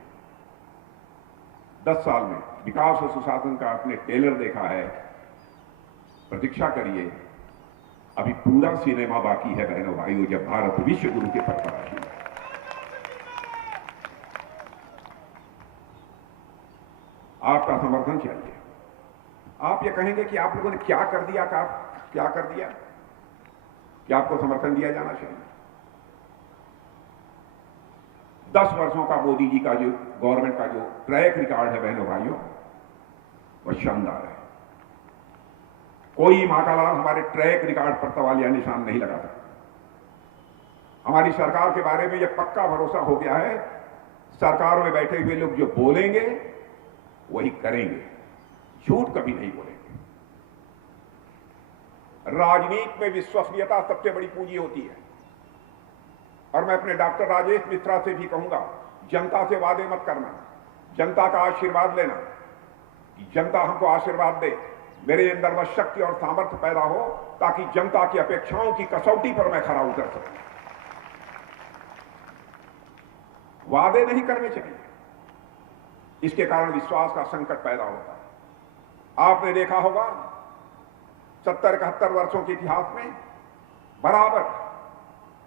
10 साल में विकास और सुशासन का आपने टेलर देखा है। प्रतीक्षा करिए, अभी पूरा सिनेमा बाकी है बहनों भाइयों, जब भारत विश्व गुरु के पद पर आएगा। आपका समर्थन चाहिए। आप ये कहेंगे कि आप लोगों ने क्या कर दिया, क्या कर दिया, क्या आपको समर्थन दिया जाना चाहिए। 10 वर्षों का मोदी जी का जो गवर्नमेंट का जो ट्रैक रिकॉर्ड है बहनों भाइयों, वह शानदार है। कोई मातालाल हमारे ट्रैक रिकॉर्ड पर सवालिया निशान नहीं लगा सकता। हमारी सरकार के बारे में यह पक्का भरोसा हो गया है, सरकार में बैठे हुए लोग जो बोलेंगे वही करेंगे, झूठ कभी नहीं बोलेंगे। राजनीति में विश्वसनीयता सबसे बड़ी पूंजी होती है। और मैं अपने डॉक्टर राजेश मिश्रा से भी कहूंगा, जनता से वादे मत करना, जनता का आशीर्वाद लेना कि जनता हमको आशीर्वाद दे, मेरे अंदर वह शक्ति और सामर्थ्य पैदा हो ताकि जनता की अपेक्षाओं की कसौटी पर मैं खरा उतर सकूं। वादे नहीं करने चाहिए, इसके कारण विश्वास का संकट पैदा होता है। आपने देखा होगा 70-71 वर्षों के इतिहास में बराबर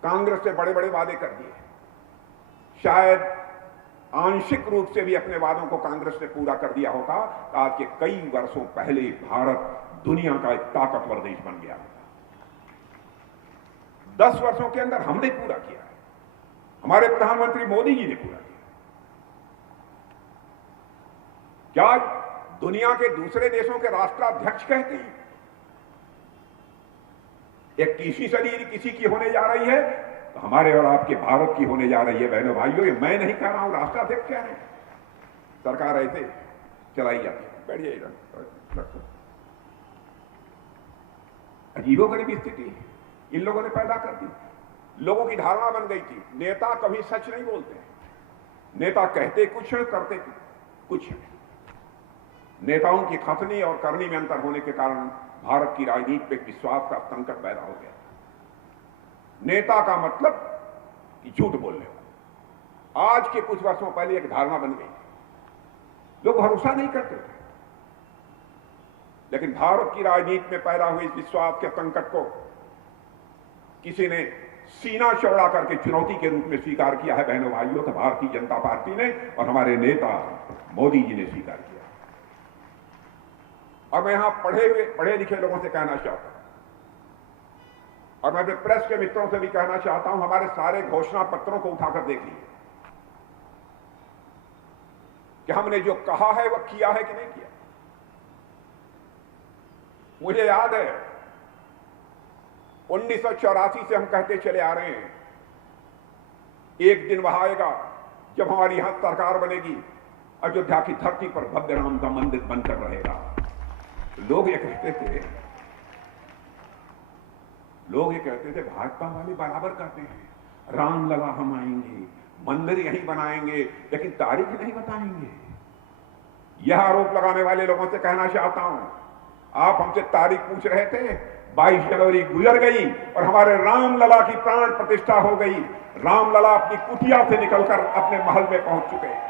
कांग्रेस से बड़े बड़े वादे कर दिए। शायद आंशिक रूप से भी अपने वादों को कांग्रेस ने पूरा कर दिया होता तो आज के कई वर्षों पहले भारत दुनिया का एक ताकतवर देश बन गया होता। 10 वर्षों के अंदर हमने पूरा किया है, हमारे प्रधानमंत्री मोदी जी ने पूरा किया। क्या दुनिया के दूसरे देशों के राष्ट्राध्यक्ष कहते हैं 21वीं सदी किसी की होने जा रही है तो हमारे और आपके भारत की होने जा रही है बहनों भाइयों। ये मैं नहीं कह रहा हूं, राष्ट्राध्यक्ष कह रहे हैं। सरकार ऐसे चलाई जाती है। बैठिए। अजीबोगरीब स्थिति इन लोगों ने पैदा कर दी। लोगों की धारणा बन गई थी नेता कभी सच नहीं बोलते, नेता कहते कुछ है करते कुछ है। नेताओं की खतनी और करनी में अंतर होने के कारण भारत की राजनीति में विश्वास का संकट पैदा हो गया। नेता का मतलब कि झूठ बोलने वाला। आज के कुछ वर्षों पहले एक धारणा बन गई, लोग भरोसा नहीं करते थे। लेकिन भारत की राजनीति में पैदा हुए इस विश्वास के संकट को किसी ने सीना चौड़ा करके चुनौती के रूप में स्वीकार किया है बहनों भाइयों, तो भारतीय जनता पार्टी ने और हमारे नेता मोदी जी ने स्वीकार किया। और मैं यहां पढ़े लिखे लोगों से कहना चाहता हूं और मैं अपने प्रेस के मित्रों से भी कहना चाहता हूं, हमारे सारे घोषणा पत्रों को उठाकर देख लीजिए कि हमने जो कहा है वह किया है कि नहीं किया। मुझे याद है 1984 से हम कहते चले आ रहे हैं एक दिन वह आएगा जब हमारी यहां सरकार बनेगी, अयोध्या की धरती पर भव्य राम का मंदिर बनकर रहेगा। लोग ये कहते थे भाजपा वाले बराबर कहते हैं, राम लला हम आएंगे, मंदिर यहीं बनाएंगे, लेकिन तारीख नहीं बताएंगे। यह आरोप लगाने वाले लोगों से कहना चाहता हूं, आप हमसे तारीख पूछ रहे थे, 22 जनवरी गुजर गई और हमारे रामलला की प्राण प्रतिष्ठा हो गई। रामलला अपनी कुटिया से निकलकर अपने महल में पहुंच चुके हैं।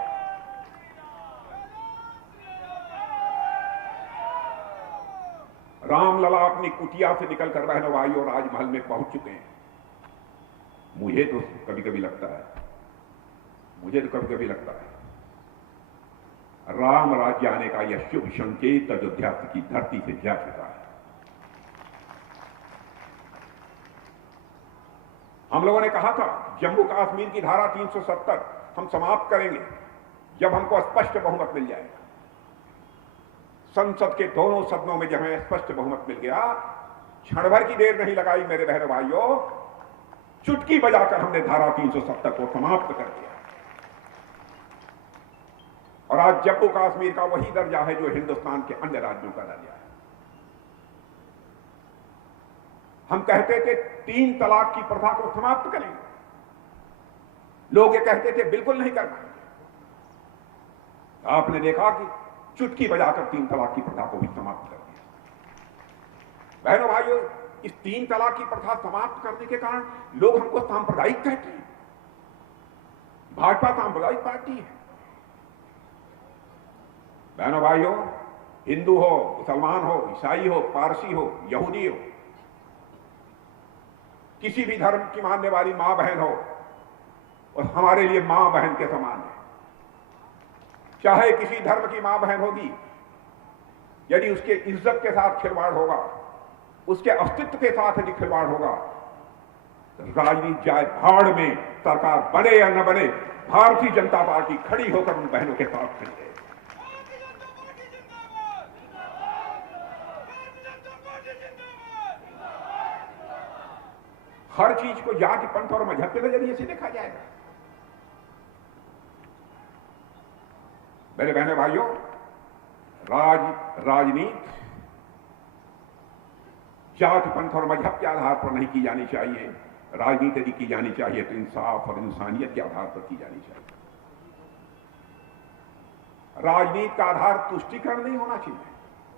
रामलला अपनी कुटिया से निकलकर बहनों भाइयों राजमहल में पहुंच चुके हैं। मुझे तो कभी कभी लगता है राम राज्य आने का यह शुभ संकेत अयोध्या की धरती से जा चुका है। हम लोगों ने कहा था जम्मू कश्मीर की धारा 370 हम समाप्त करेंगे जब हमको स्पष्ट बहुमत मिल जाएगा। संसद के दोनों सदनों में जब हमें स्पष्ट बहुमत मिल गया, क्षण भर की देर नहीं लगाई मेरे बहनों भाइयों, चुटकी बजाकर हमने धारा 370 को समाप्त कर दिया। और आज जम्मू कश्मीर का वही दर्जा है जो हिंदुस्तान के अन्य राज्यों का दर्जा है। हम कहते थे 3 तलाक की प्रथा को समाप्त करेंगे, लोग ये कहते थे बिल्कुल नहीं करना। आपने देखा कि चुटकी बजाकर 3 तलाक की प्रथा को भी समाप्त कर दिया। बहनों भाइयों, इस 3 तलाक की प्रथा समाप्त करने के कारण लोग हमको सांप्रदायिक कहते हैं। भाजपा सांप्रदायिक पार्टी है। बहनों भाइयों, हिंदू हो, मुसलमान हो, ईसाई हो, पारसी हो, यहूदी हो, किसी भी धर्म की मानने वाली मां बहन हो, और हमारे लिए मां बहन के समान है। चाहे किसी धर्म की मां बहन होगी, यदि उसके इज्जत के साथ खिलवाड़ होगा, उसके अस्तित्व के साथ यदि खिलवाड़ होगा, तो राजनीति जाए भाड़ में, सरकार बने या न बने, भारतीय जनता पार्टी खड़ी होकर उन बहनों के साथ खड़ी है। हर चीज को जाति, पंथ और मजहब के नजरिए से देखा जाएगा। मेरे बहने भाइयों, राजनीति जाति, पंथ और मजहब के आधार पर नहीं की जानी चाहिए। राजनीति यदि की जानी चाहिए तो इंसाफ और इंसानियत के आधार पर की जानी चाहिए। राजनीति का आधार तुष्टीकरण नहीं होना चाहिए।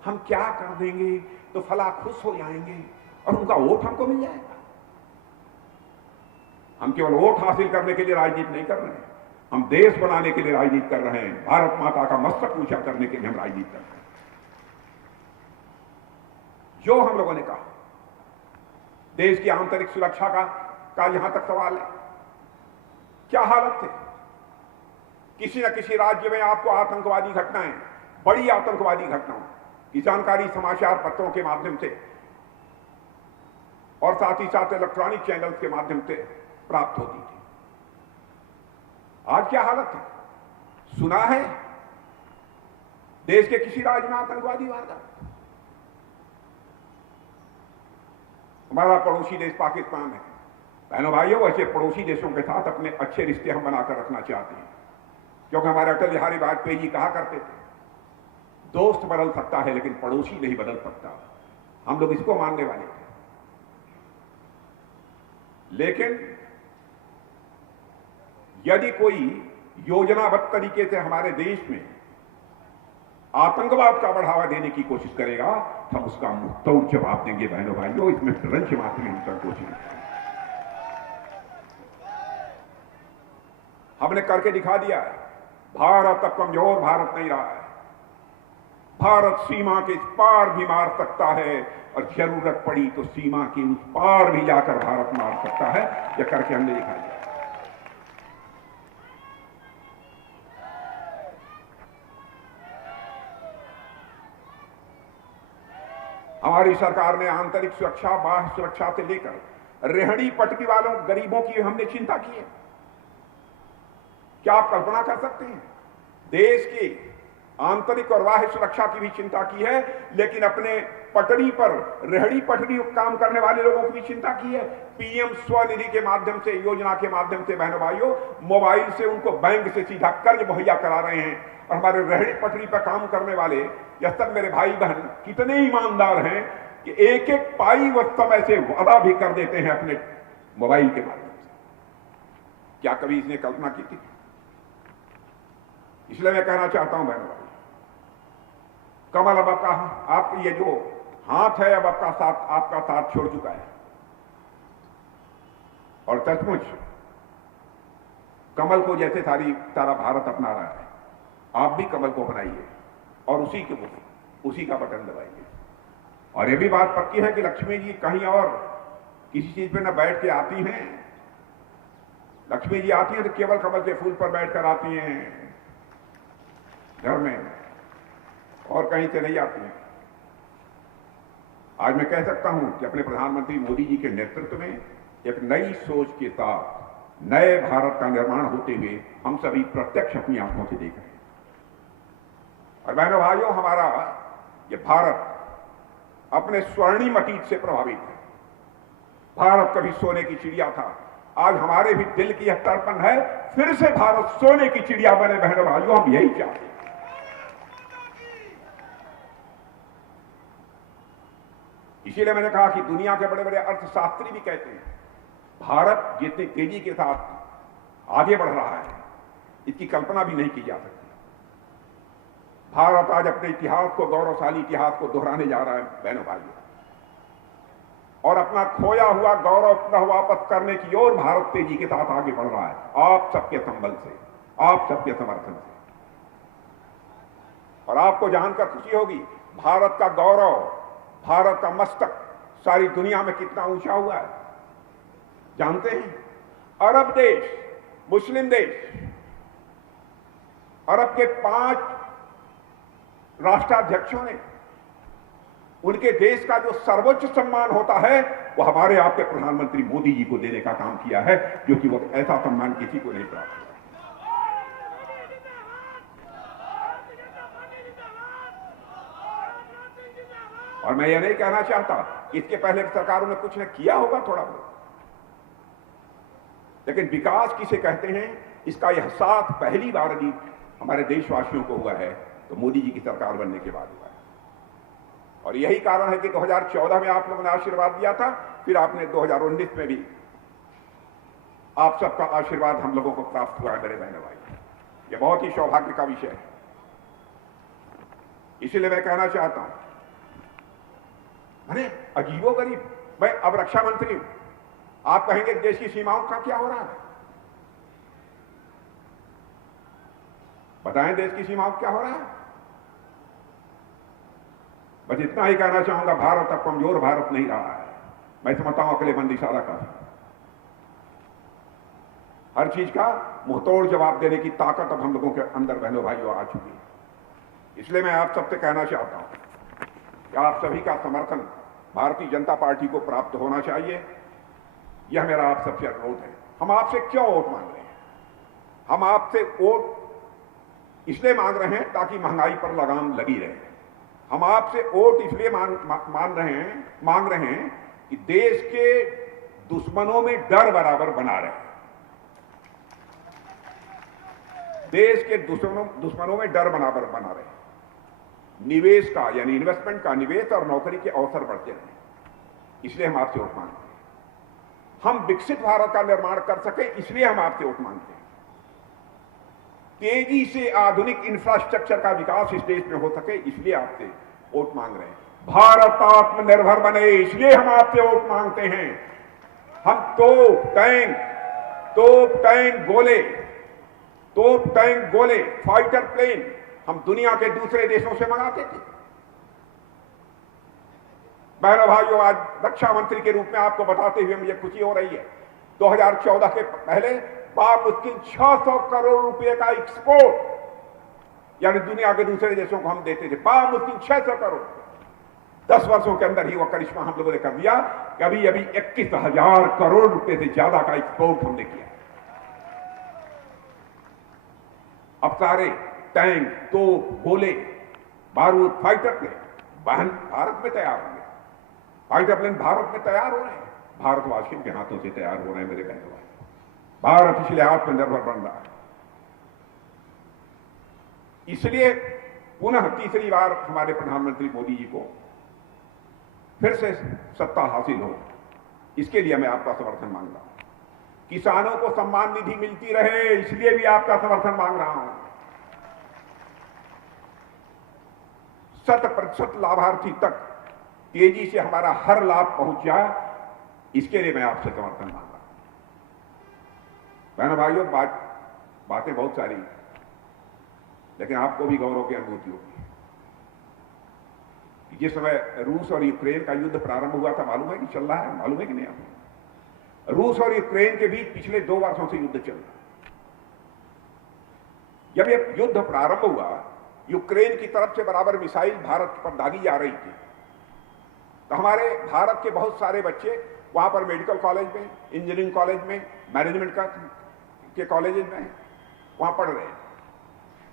हम क्या कर देंगे तो फला खुश हो जाएंगे और उनका वोट हमको मिल जाएगा। हम केवल वोट हासिल करने के लिए राजनीति नहीं कर रहे हैं, हम देश बनाने के लिए राजनीति कर रहे हैं। भारत माता का मस्तक ऊंचा करने के लिए हम राजनीति कर रहे हैं। जो हम लोगों ने कहा, देश की आंतरिक सुरक्षा का यहां तक सवाल है। क्या हालत थे? किसी न किसी राज्य में आपको आतंकवादी घटनाएं, बड़ी आतंकवादी घटनाओं की जानकारी समाचार पत्रों के माध्यम से और साथ ही साथ इलेक्ट्रॉनिक चैनल्स के माध्यम से प्राप्त होती थी। आज क्या हालत है? सुना है देश के किसी राज्य में आतंकवादी वारदात? हमारा पड़ोसी देश पाकिस्तान है। बहनों भाइयों, वैसे पड़ोसी देशों के साथ अपने अच्छे रिश्ते हम बनाकर रखना चाहते हैं, क्योंकि हमारे अटल बिहारी वाजपेयी जी कहा करते थे, दोस्त बदल सकता है लेकिन पड़ोसी नहीं बदल सकता। हम लोग इसको मानने वाले थे। लेकिन यदि कोई योजनाबद्ध तरीके से हमारे देश में आतंकवाद का बढ़ावा देने की कोशिश करेगा, हम उसका मुंहतोड़ जवाब देंगे। बहनों भाइयों, इसमें रंच मात्र में संकोच नहीं। हमने करके दिखा दिया है। भारत अब कमजोर भारत नहीं रहा है। भारत सीमा के इस पार भी मार सकता है और जरूरत पड़ी तो सीमा के उस पार भी जाकर भारत मार सकता है। यह करके हमने दिखा दिया। हमारी सरकार ने आंतरिक सुरक्षा, बाह्य सुरक्षा से लेकर रेहड़ी पटरी वालों, गरीबों की हमने चिंता की है। क्या आप कल्पना कर सकते हैं? देश की आंतरिक और बाह्य सुरक्षा की भी चिंता की है, लेकिन अपने पटरी पर, रेहड़ी पटरी काम करने वाले लोगों की भी चिंता की है। पीएम स्वनिधि के माध्यम से, योजना के माध्यम से बहनों भाइयों, मोबाइल से उनको बैंक से सीधा कर्ज मुहैया करा रहे हैं। और हमारे रेहड़ी पटरी पर काम करने वाले यह सब मेरे भाई बहन कितने ईमानदार हैं कि एक एक पाई वो समय से वादा भी कर देते हैं अपने मोबाइल के माध्यम से। क्या कभी इसने कल्पना की थी? इसलिए मैं कहना चाहता हूं बहनों भाई, कमल अब आप ये जो हाथ है अब आपका साथ छोड़ चुका है और सचमुच कमल को जैसे सारा भारत अपना रहा है, आप भी कमल को अपनाइए और उसी का बटन दबाइए। और ये भी बात पक्की है कि लक्ष्मी जी कहीं और किसी चीज पे न बैठ के आती हैं। लक्ष्मी जी आती हैं तो केवल कमल के फूल पर बैठकर आती हैं घर में, और कहीं से नहीं आती हैं। आज मैं कह सकता हूं कि अपने प्रधानमंत्री मोदी जी के नेतृत्व में एक नई सोच के साथ नए भारत का निर्माण होते हुए हम सभी प्रत्यक्ष अपनी आंखों से देख रहे हैं। और बहनों भाइयों, हमारा ये भारत अपने स्वर्णिम अतीत से प्रभावित है। भारत कभी सोने की चिड़िया था, आज हमारे भी दिल की यह तड़पन है फिर से भारत सोने की चिड़िया बने। बहनों भाइयों, हम यही चाहते हैं। इसीलिए मैंने कहा कि दुनिया के बड़े बड़े अर्थशास्त्री भी कहते हैं भारत जितनी तेजी के साथ आगे बढ़ रहा है, इसकी कल्पना भी नहीं की जा सकती। भारत आज अपने इतिहास को, गौरवशाली इतिहास को दोहराने जा रहा है बहनों भाइयों, और अपना खोया हुआ गौरव पुनः वापस करने की ओर भारत तेजी के साथ आगे बढ़ रहा है, आप सबके संबल से, आप सबके समर्थन से। और आपको जानकर खुशी होगी, भारत का गौरव, भारत का मस्तक सारी दुनिया में कितना ऊंचा हुआ है जानते हैं? अरब देश, मुस्लिम देश, अरब के 5 राष्ट्राध्यक्षों ने उनके देश का जो सर्वोच्च सम्मान होता है वो हमारे आपके प्रधानमंत्री मोदी जी को देने का काम किया है, जो कि वो ऐसा सम्मान किसी को नहीं प्राप्त हुआ। और मैं ये नहीं कहना चाहता कि इसके पहले सरकारों ने कुछ न किया होगा थोड़ा बहुत, लेकिन विकास किसे कहते हैं इसका एहसास पहली बार यदि हमारे देशवासियों को हुआ है तो मोदी जी की सरकार बनने के बाद हुआ है। और यही कारण है कि 2014 में आप लोगों ने आशीर्वाद दिया था, फिर आपने 2019 में भी आप सबका आशीर्वाद हम लोगों को प्राप्त हुआ है मेरे बहनों भाई। यह बहुत ही सौभाग्य का विषय है। इसीलिए मैं कहना चाहता हूं, अरे अजीबोगरीब, मैं अब रक्षा मंत्री हूं, आप कहेंगे देश की सीमाओं का क्या हो रहा है? बताएं देश की सीमाओं क्या हो रहा है? बस इतना ही कहना चाहूंगा, भारत अब कमजोर भारत नहीं रहा है। मैं समझता हूं अकलेमंद इशारा का हर चीज का मुंहतोड़ जवाब देने की ताकत अब हम लोगों के अंदर बहनों भाइयों आ चुकी है। इसलिए मैं आप सबसे कहना चाहता हूं कि आप सभी का समर्थन भारतीय जनता पार्टी को प्राप्त होना चाहिए। यह मेरा आप सबसे अनुरोध है। हम आपसे क्यों वोट मांग रहे हैं? हम आपसे वोट इसलिए मांग रहे हैं ताकि महंगाई पर लगाम लगी रहे। हम आपसे वोट इसलिए मांग रहे हैं कि देश के दुश्मनों में डर बराबर बना रहे। देश के दुश्मनों में डर बराबर बना रहे। निवेश का यानी इन्वेस्टमेंट का, निवेश और नौकरी के अवसर बढ़ते रहे। इसलिए हम आपसे वोट मांगते हैं। हम विकसित भारत का निर्माण कर सके इसलिए हम आपसे वोट मांगते हैं। तेजी से आधुनिक इंफ्रास्ट्रक्चर का विकास इस देश में हो सके इसलिए आपसे वोट मांग रहे हैं। भारत आत्मनिर्भर बने इसलिए हम आपसे वोट मांगते हैं। हम तोप टैंक गोले, फाइटर प्लेन हम दुनिया के दूसरे देशों से मंगाते थे। बहनों भाइयों, आज रक्षा मंत्री के रूप में आपको बताते हुए मुझे खुशी हो रही है। 2014 के पहले बामुश्किल 600 करोड़ रुपए का एक्सपोर्ट यानी दुनिया के दूसरे देशों को हम देते थे। बामुश्किल 600 करोड़। 10 वर्षों के अंदर ही वह करिश्मा हम लोगों ने कर दिया। अभी 21,000 करोड़ रुपए से ज्यादा का एक्सपोर्ट हमने किया। अब सारे टैंक, तोप, गोले, बारूद, फाइटर प्लेन भारत में तैयार होंगे। फाइटर प्लेन भारत में तैयार हो रहे हैं, भारतवासियों के हाथों से तैयार हो रहे हैं मेरे बहनों भाई। भारत इसलिए आत्मनिर्भर बन रहा है। इसलिए पुनः तीसरी बार हमारे प्रधानमंत्री मोदी जी को फिर से सत्ता हासिल हो, इसके लिए मैं आपका समर्थन मांग रहा हूं। किसानों को सम्मान निधि मिलती रहे इसलिए भी आपका समर्थन मांग रहा हूं। 100% लाभार्थी तक तेजी से हमारा हर लाभ पहुंच जाए, इसके लिए मैं आपसे समर्थन मांगा। बहनों भाइयों, बातें बहुत सारी, लेकिन आपको भी गौरव की अनुभूति होगी। जिस समय रूस और यूक्रेन का युद्ध प्रारंभ हुआ था, मालूम है कि चल रहा है, मालूम है कि नहीं आपको? रूस और यूक्रेन के बीच पिछले 2 वर्षों से युद्ध चल रहा है। जब यह युद्ध प्रारंभ हुआ, यूक्रेन की तरफ से बराबर मिसाइल भारत पर दागी जा रही थी, तो हमारे भारत के बहुत सारे बच्चे वहां पर मेडिकल कॉलेज में, इंजीनियरिंग कॉलेज में, मैनेजमेंट के कॉलेज में वहां पढ़ रहे हैं।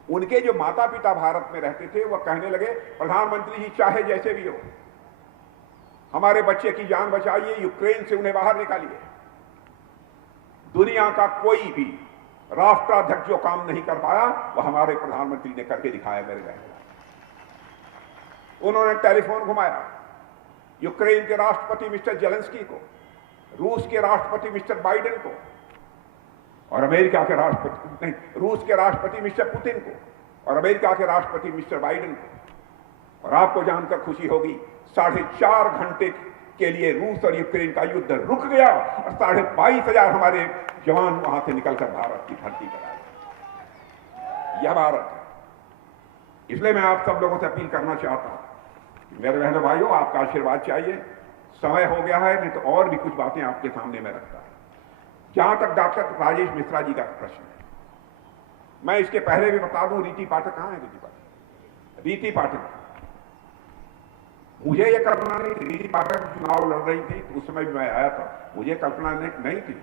उनके जो माता पिता भारत में रहते थे, वह कहने लगे, प्रधानमंत्री जी चाहे जैसे भी हो, हमारे बच्चे की जान बचाइए, यूक्रेन से उन्हें बाहर निकालिए। दुनिया का कोई भी राष्ट्राध्यक्ष जो काम नहीं कर पाया, वह हमारे प्रधानमंत्री ने करके दिखाया। मेरे बहन, उन्होंने टेलीफोन घुमाया यूक्रेन के राष्ट्रपति मिस्टर जेलेंस्की को, रूस के राष्ट्रपति मिस्टर बाइडेन को, और अमेरिका के राष्ट्रपति रूस के राष्ट्रपति मिस्टर पुतिन को, और अमेरिका के राष्ट्रपति मिस्टर बाइडेन को। और आपको जानकर खुशी होगी, 4.5 घंटे के लिए रूस और यूक्रेन का युद्ध रुक गया और 22,500 हमारे जवान वहां से निकलकर भारत की धरती पर आए। यह भारत है। इसलिए मैं आप सब लोगों से अपील करना चाहता हूं, मेरे बहनों भाइयों, आपका आशीर्वाद चाहिए। समय हो गया है, नहीं तो और भी कुछ बातें आपके सामने मैं रखता हूं। जहां तक डॉक्टर राजेश मिश्रा जी का प्रश्न है, मैं इसके पहले भी बता दूं, रीति पाठक कहां है? रीति पाठक, मुझे यह कल्पना नहीं थी, रीति पाठक चुनाव लड़ रही थी, उस समय भी मैं आया था, मुझे कल्पना नहीं थी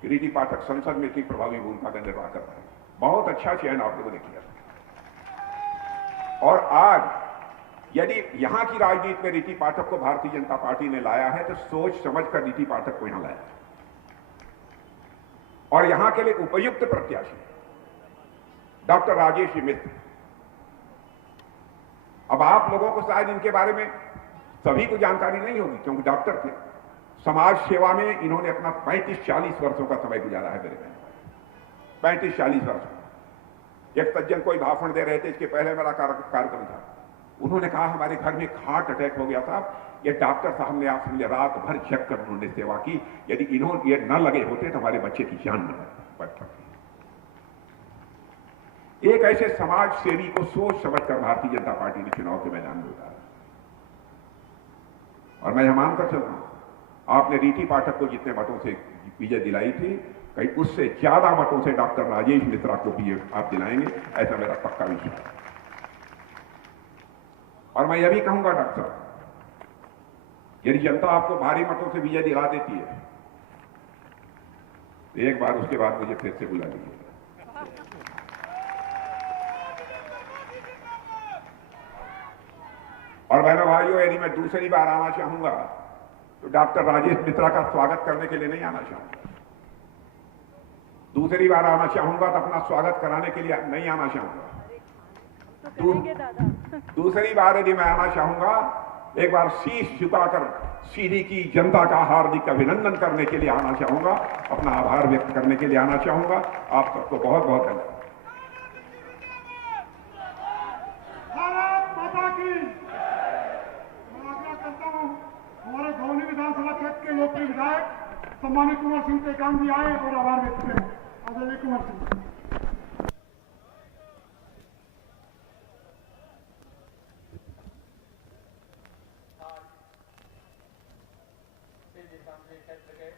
कि रीति पाठक संसद में इतनी प्रभावी भूमिका का निर्वाह कर रहे हैं। बहुत अच्छा चयन आप लोगों ने किया। और आज यदि यहां की राजनीति में रीति पाठक को भारतीय जनता पार्टी ने लाया है, तो सोच समझकर रीति पाठक को यहां लाया है। और यहां के लिए उपयुक्त प्रत्याशी डॉक्टर राजेश मिश्र। अब आप लोगों को शायद इनके बारे में सभी को जानकारी नहीं होगी, क्योंकि डॉक्टर थे। समाज सेवा में इन्होंने अपना 35-40 वर्षों का समय गुजारा है मेरे बहन, 35-40 वर्ष। एक सज्जन कोई भाषण दे रहे थे, इसके पहले मेरा कार्यक्रम था, उन्होंने कहा हमारे घर में एक हार्ट अटैक हो गया था, ये डॉक्टर साहब ने आपसे रात भर जग कर उन्होंने सेवा की, यदि इन्होंने ये न लगे होते तो हमारे बच्चे की जान न बच सकती। एक ऐसे समाज सेवी को सोच समझकर भारतीय जनता पार्टी ने चुनाव के मैदान में उतारा। और मैं यह मानकर चलता हूं, आपने रीति पाठक को जितने मतों से विजय दिलाई थी, कहीं उससे ज्यादा मतों से डॉक्टर राजेश मिश्रा को भी आप दिलाएंगे, ऐसा मेरा पक्का विश्वास है। और मैं यह भी कहूंगा डॉक्टर साहब, यदि जनता आपको भारी मतों से विजय दिला देती है, तो एक बार उसके बाद मुझे फिर से बुला लीजिए। और बहनों भाइयों, यदि मैं दूसरी बार आना चाहूंगा, तो डॉक्टर राजेश मिश्रा का स्वागत करने के लिए नहीं आना चाहूंगा। दूसरी बार आना चाहूंगा तो अपना स्वागत कराने के लिए नहीं आना चाहूंगा। दूसरी बार यदि मैं आना चाहूंगा, एक बार शीश झुकाकर सीधी की जनता का हार्दिक अभिनंदन करने के लिए आना चाहूंगा, अपना आभार व्यक्त करने के लिए आना चाहूंगा। आप सबको बहुत बहुत धन्यवाद। भारत माता की। मैं आग्रह करता हूं, हमारे धौनी विधानसभा क्षेत्र के लोकप्रिय विधायक सम्मानित कुंवर सिंह टेकाम जी आए और आभार व्यक्त करें। आदरणीय कुंवर सिंह। क्षेत्र के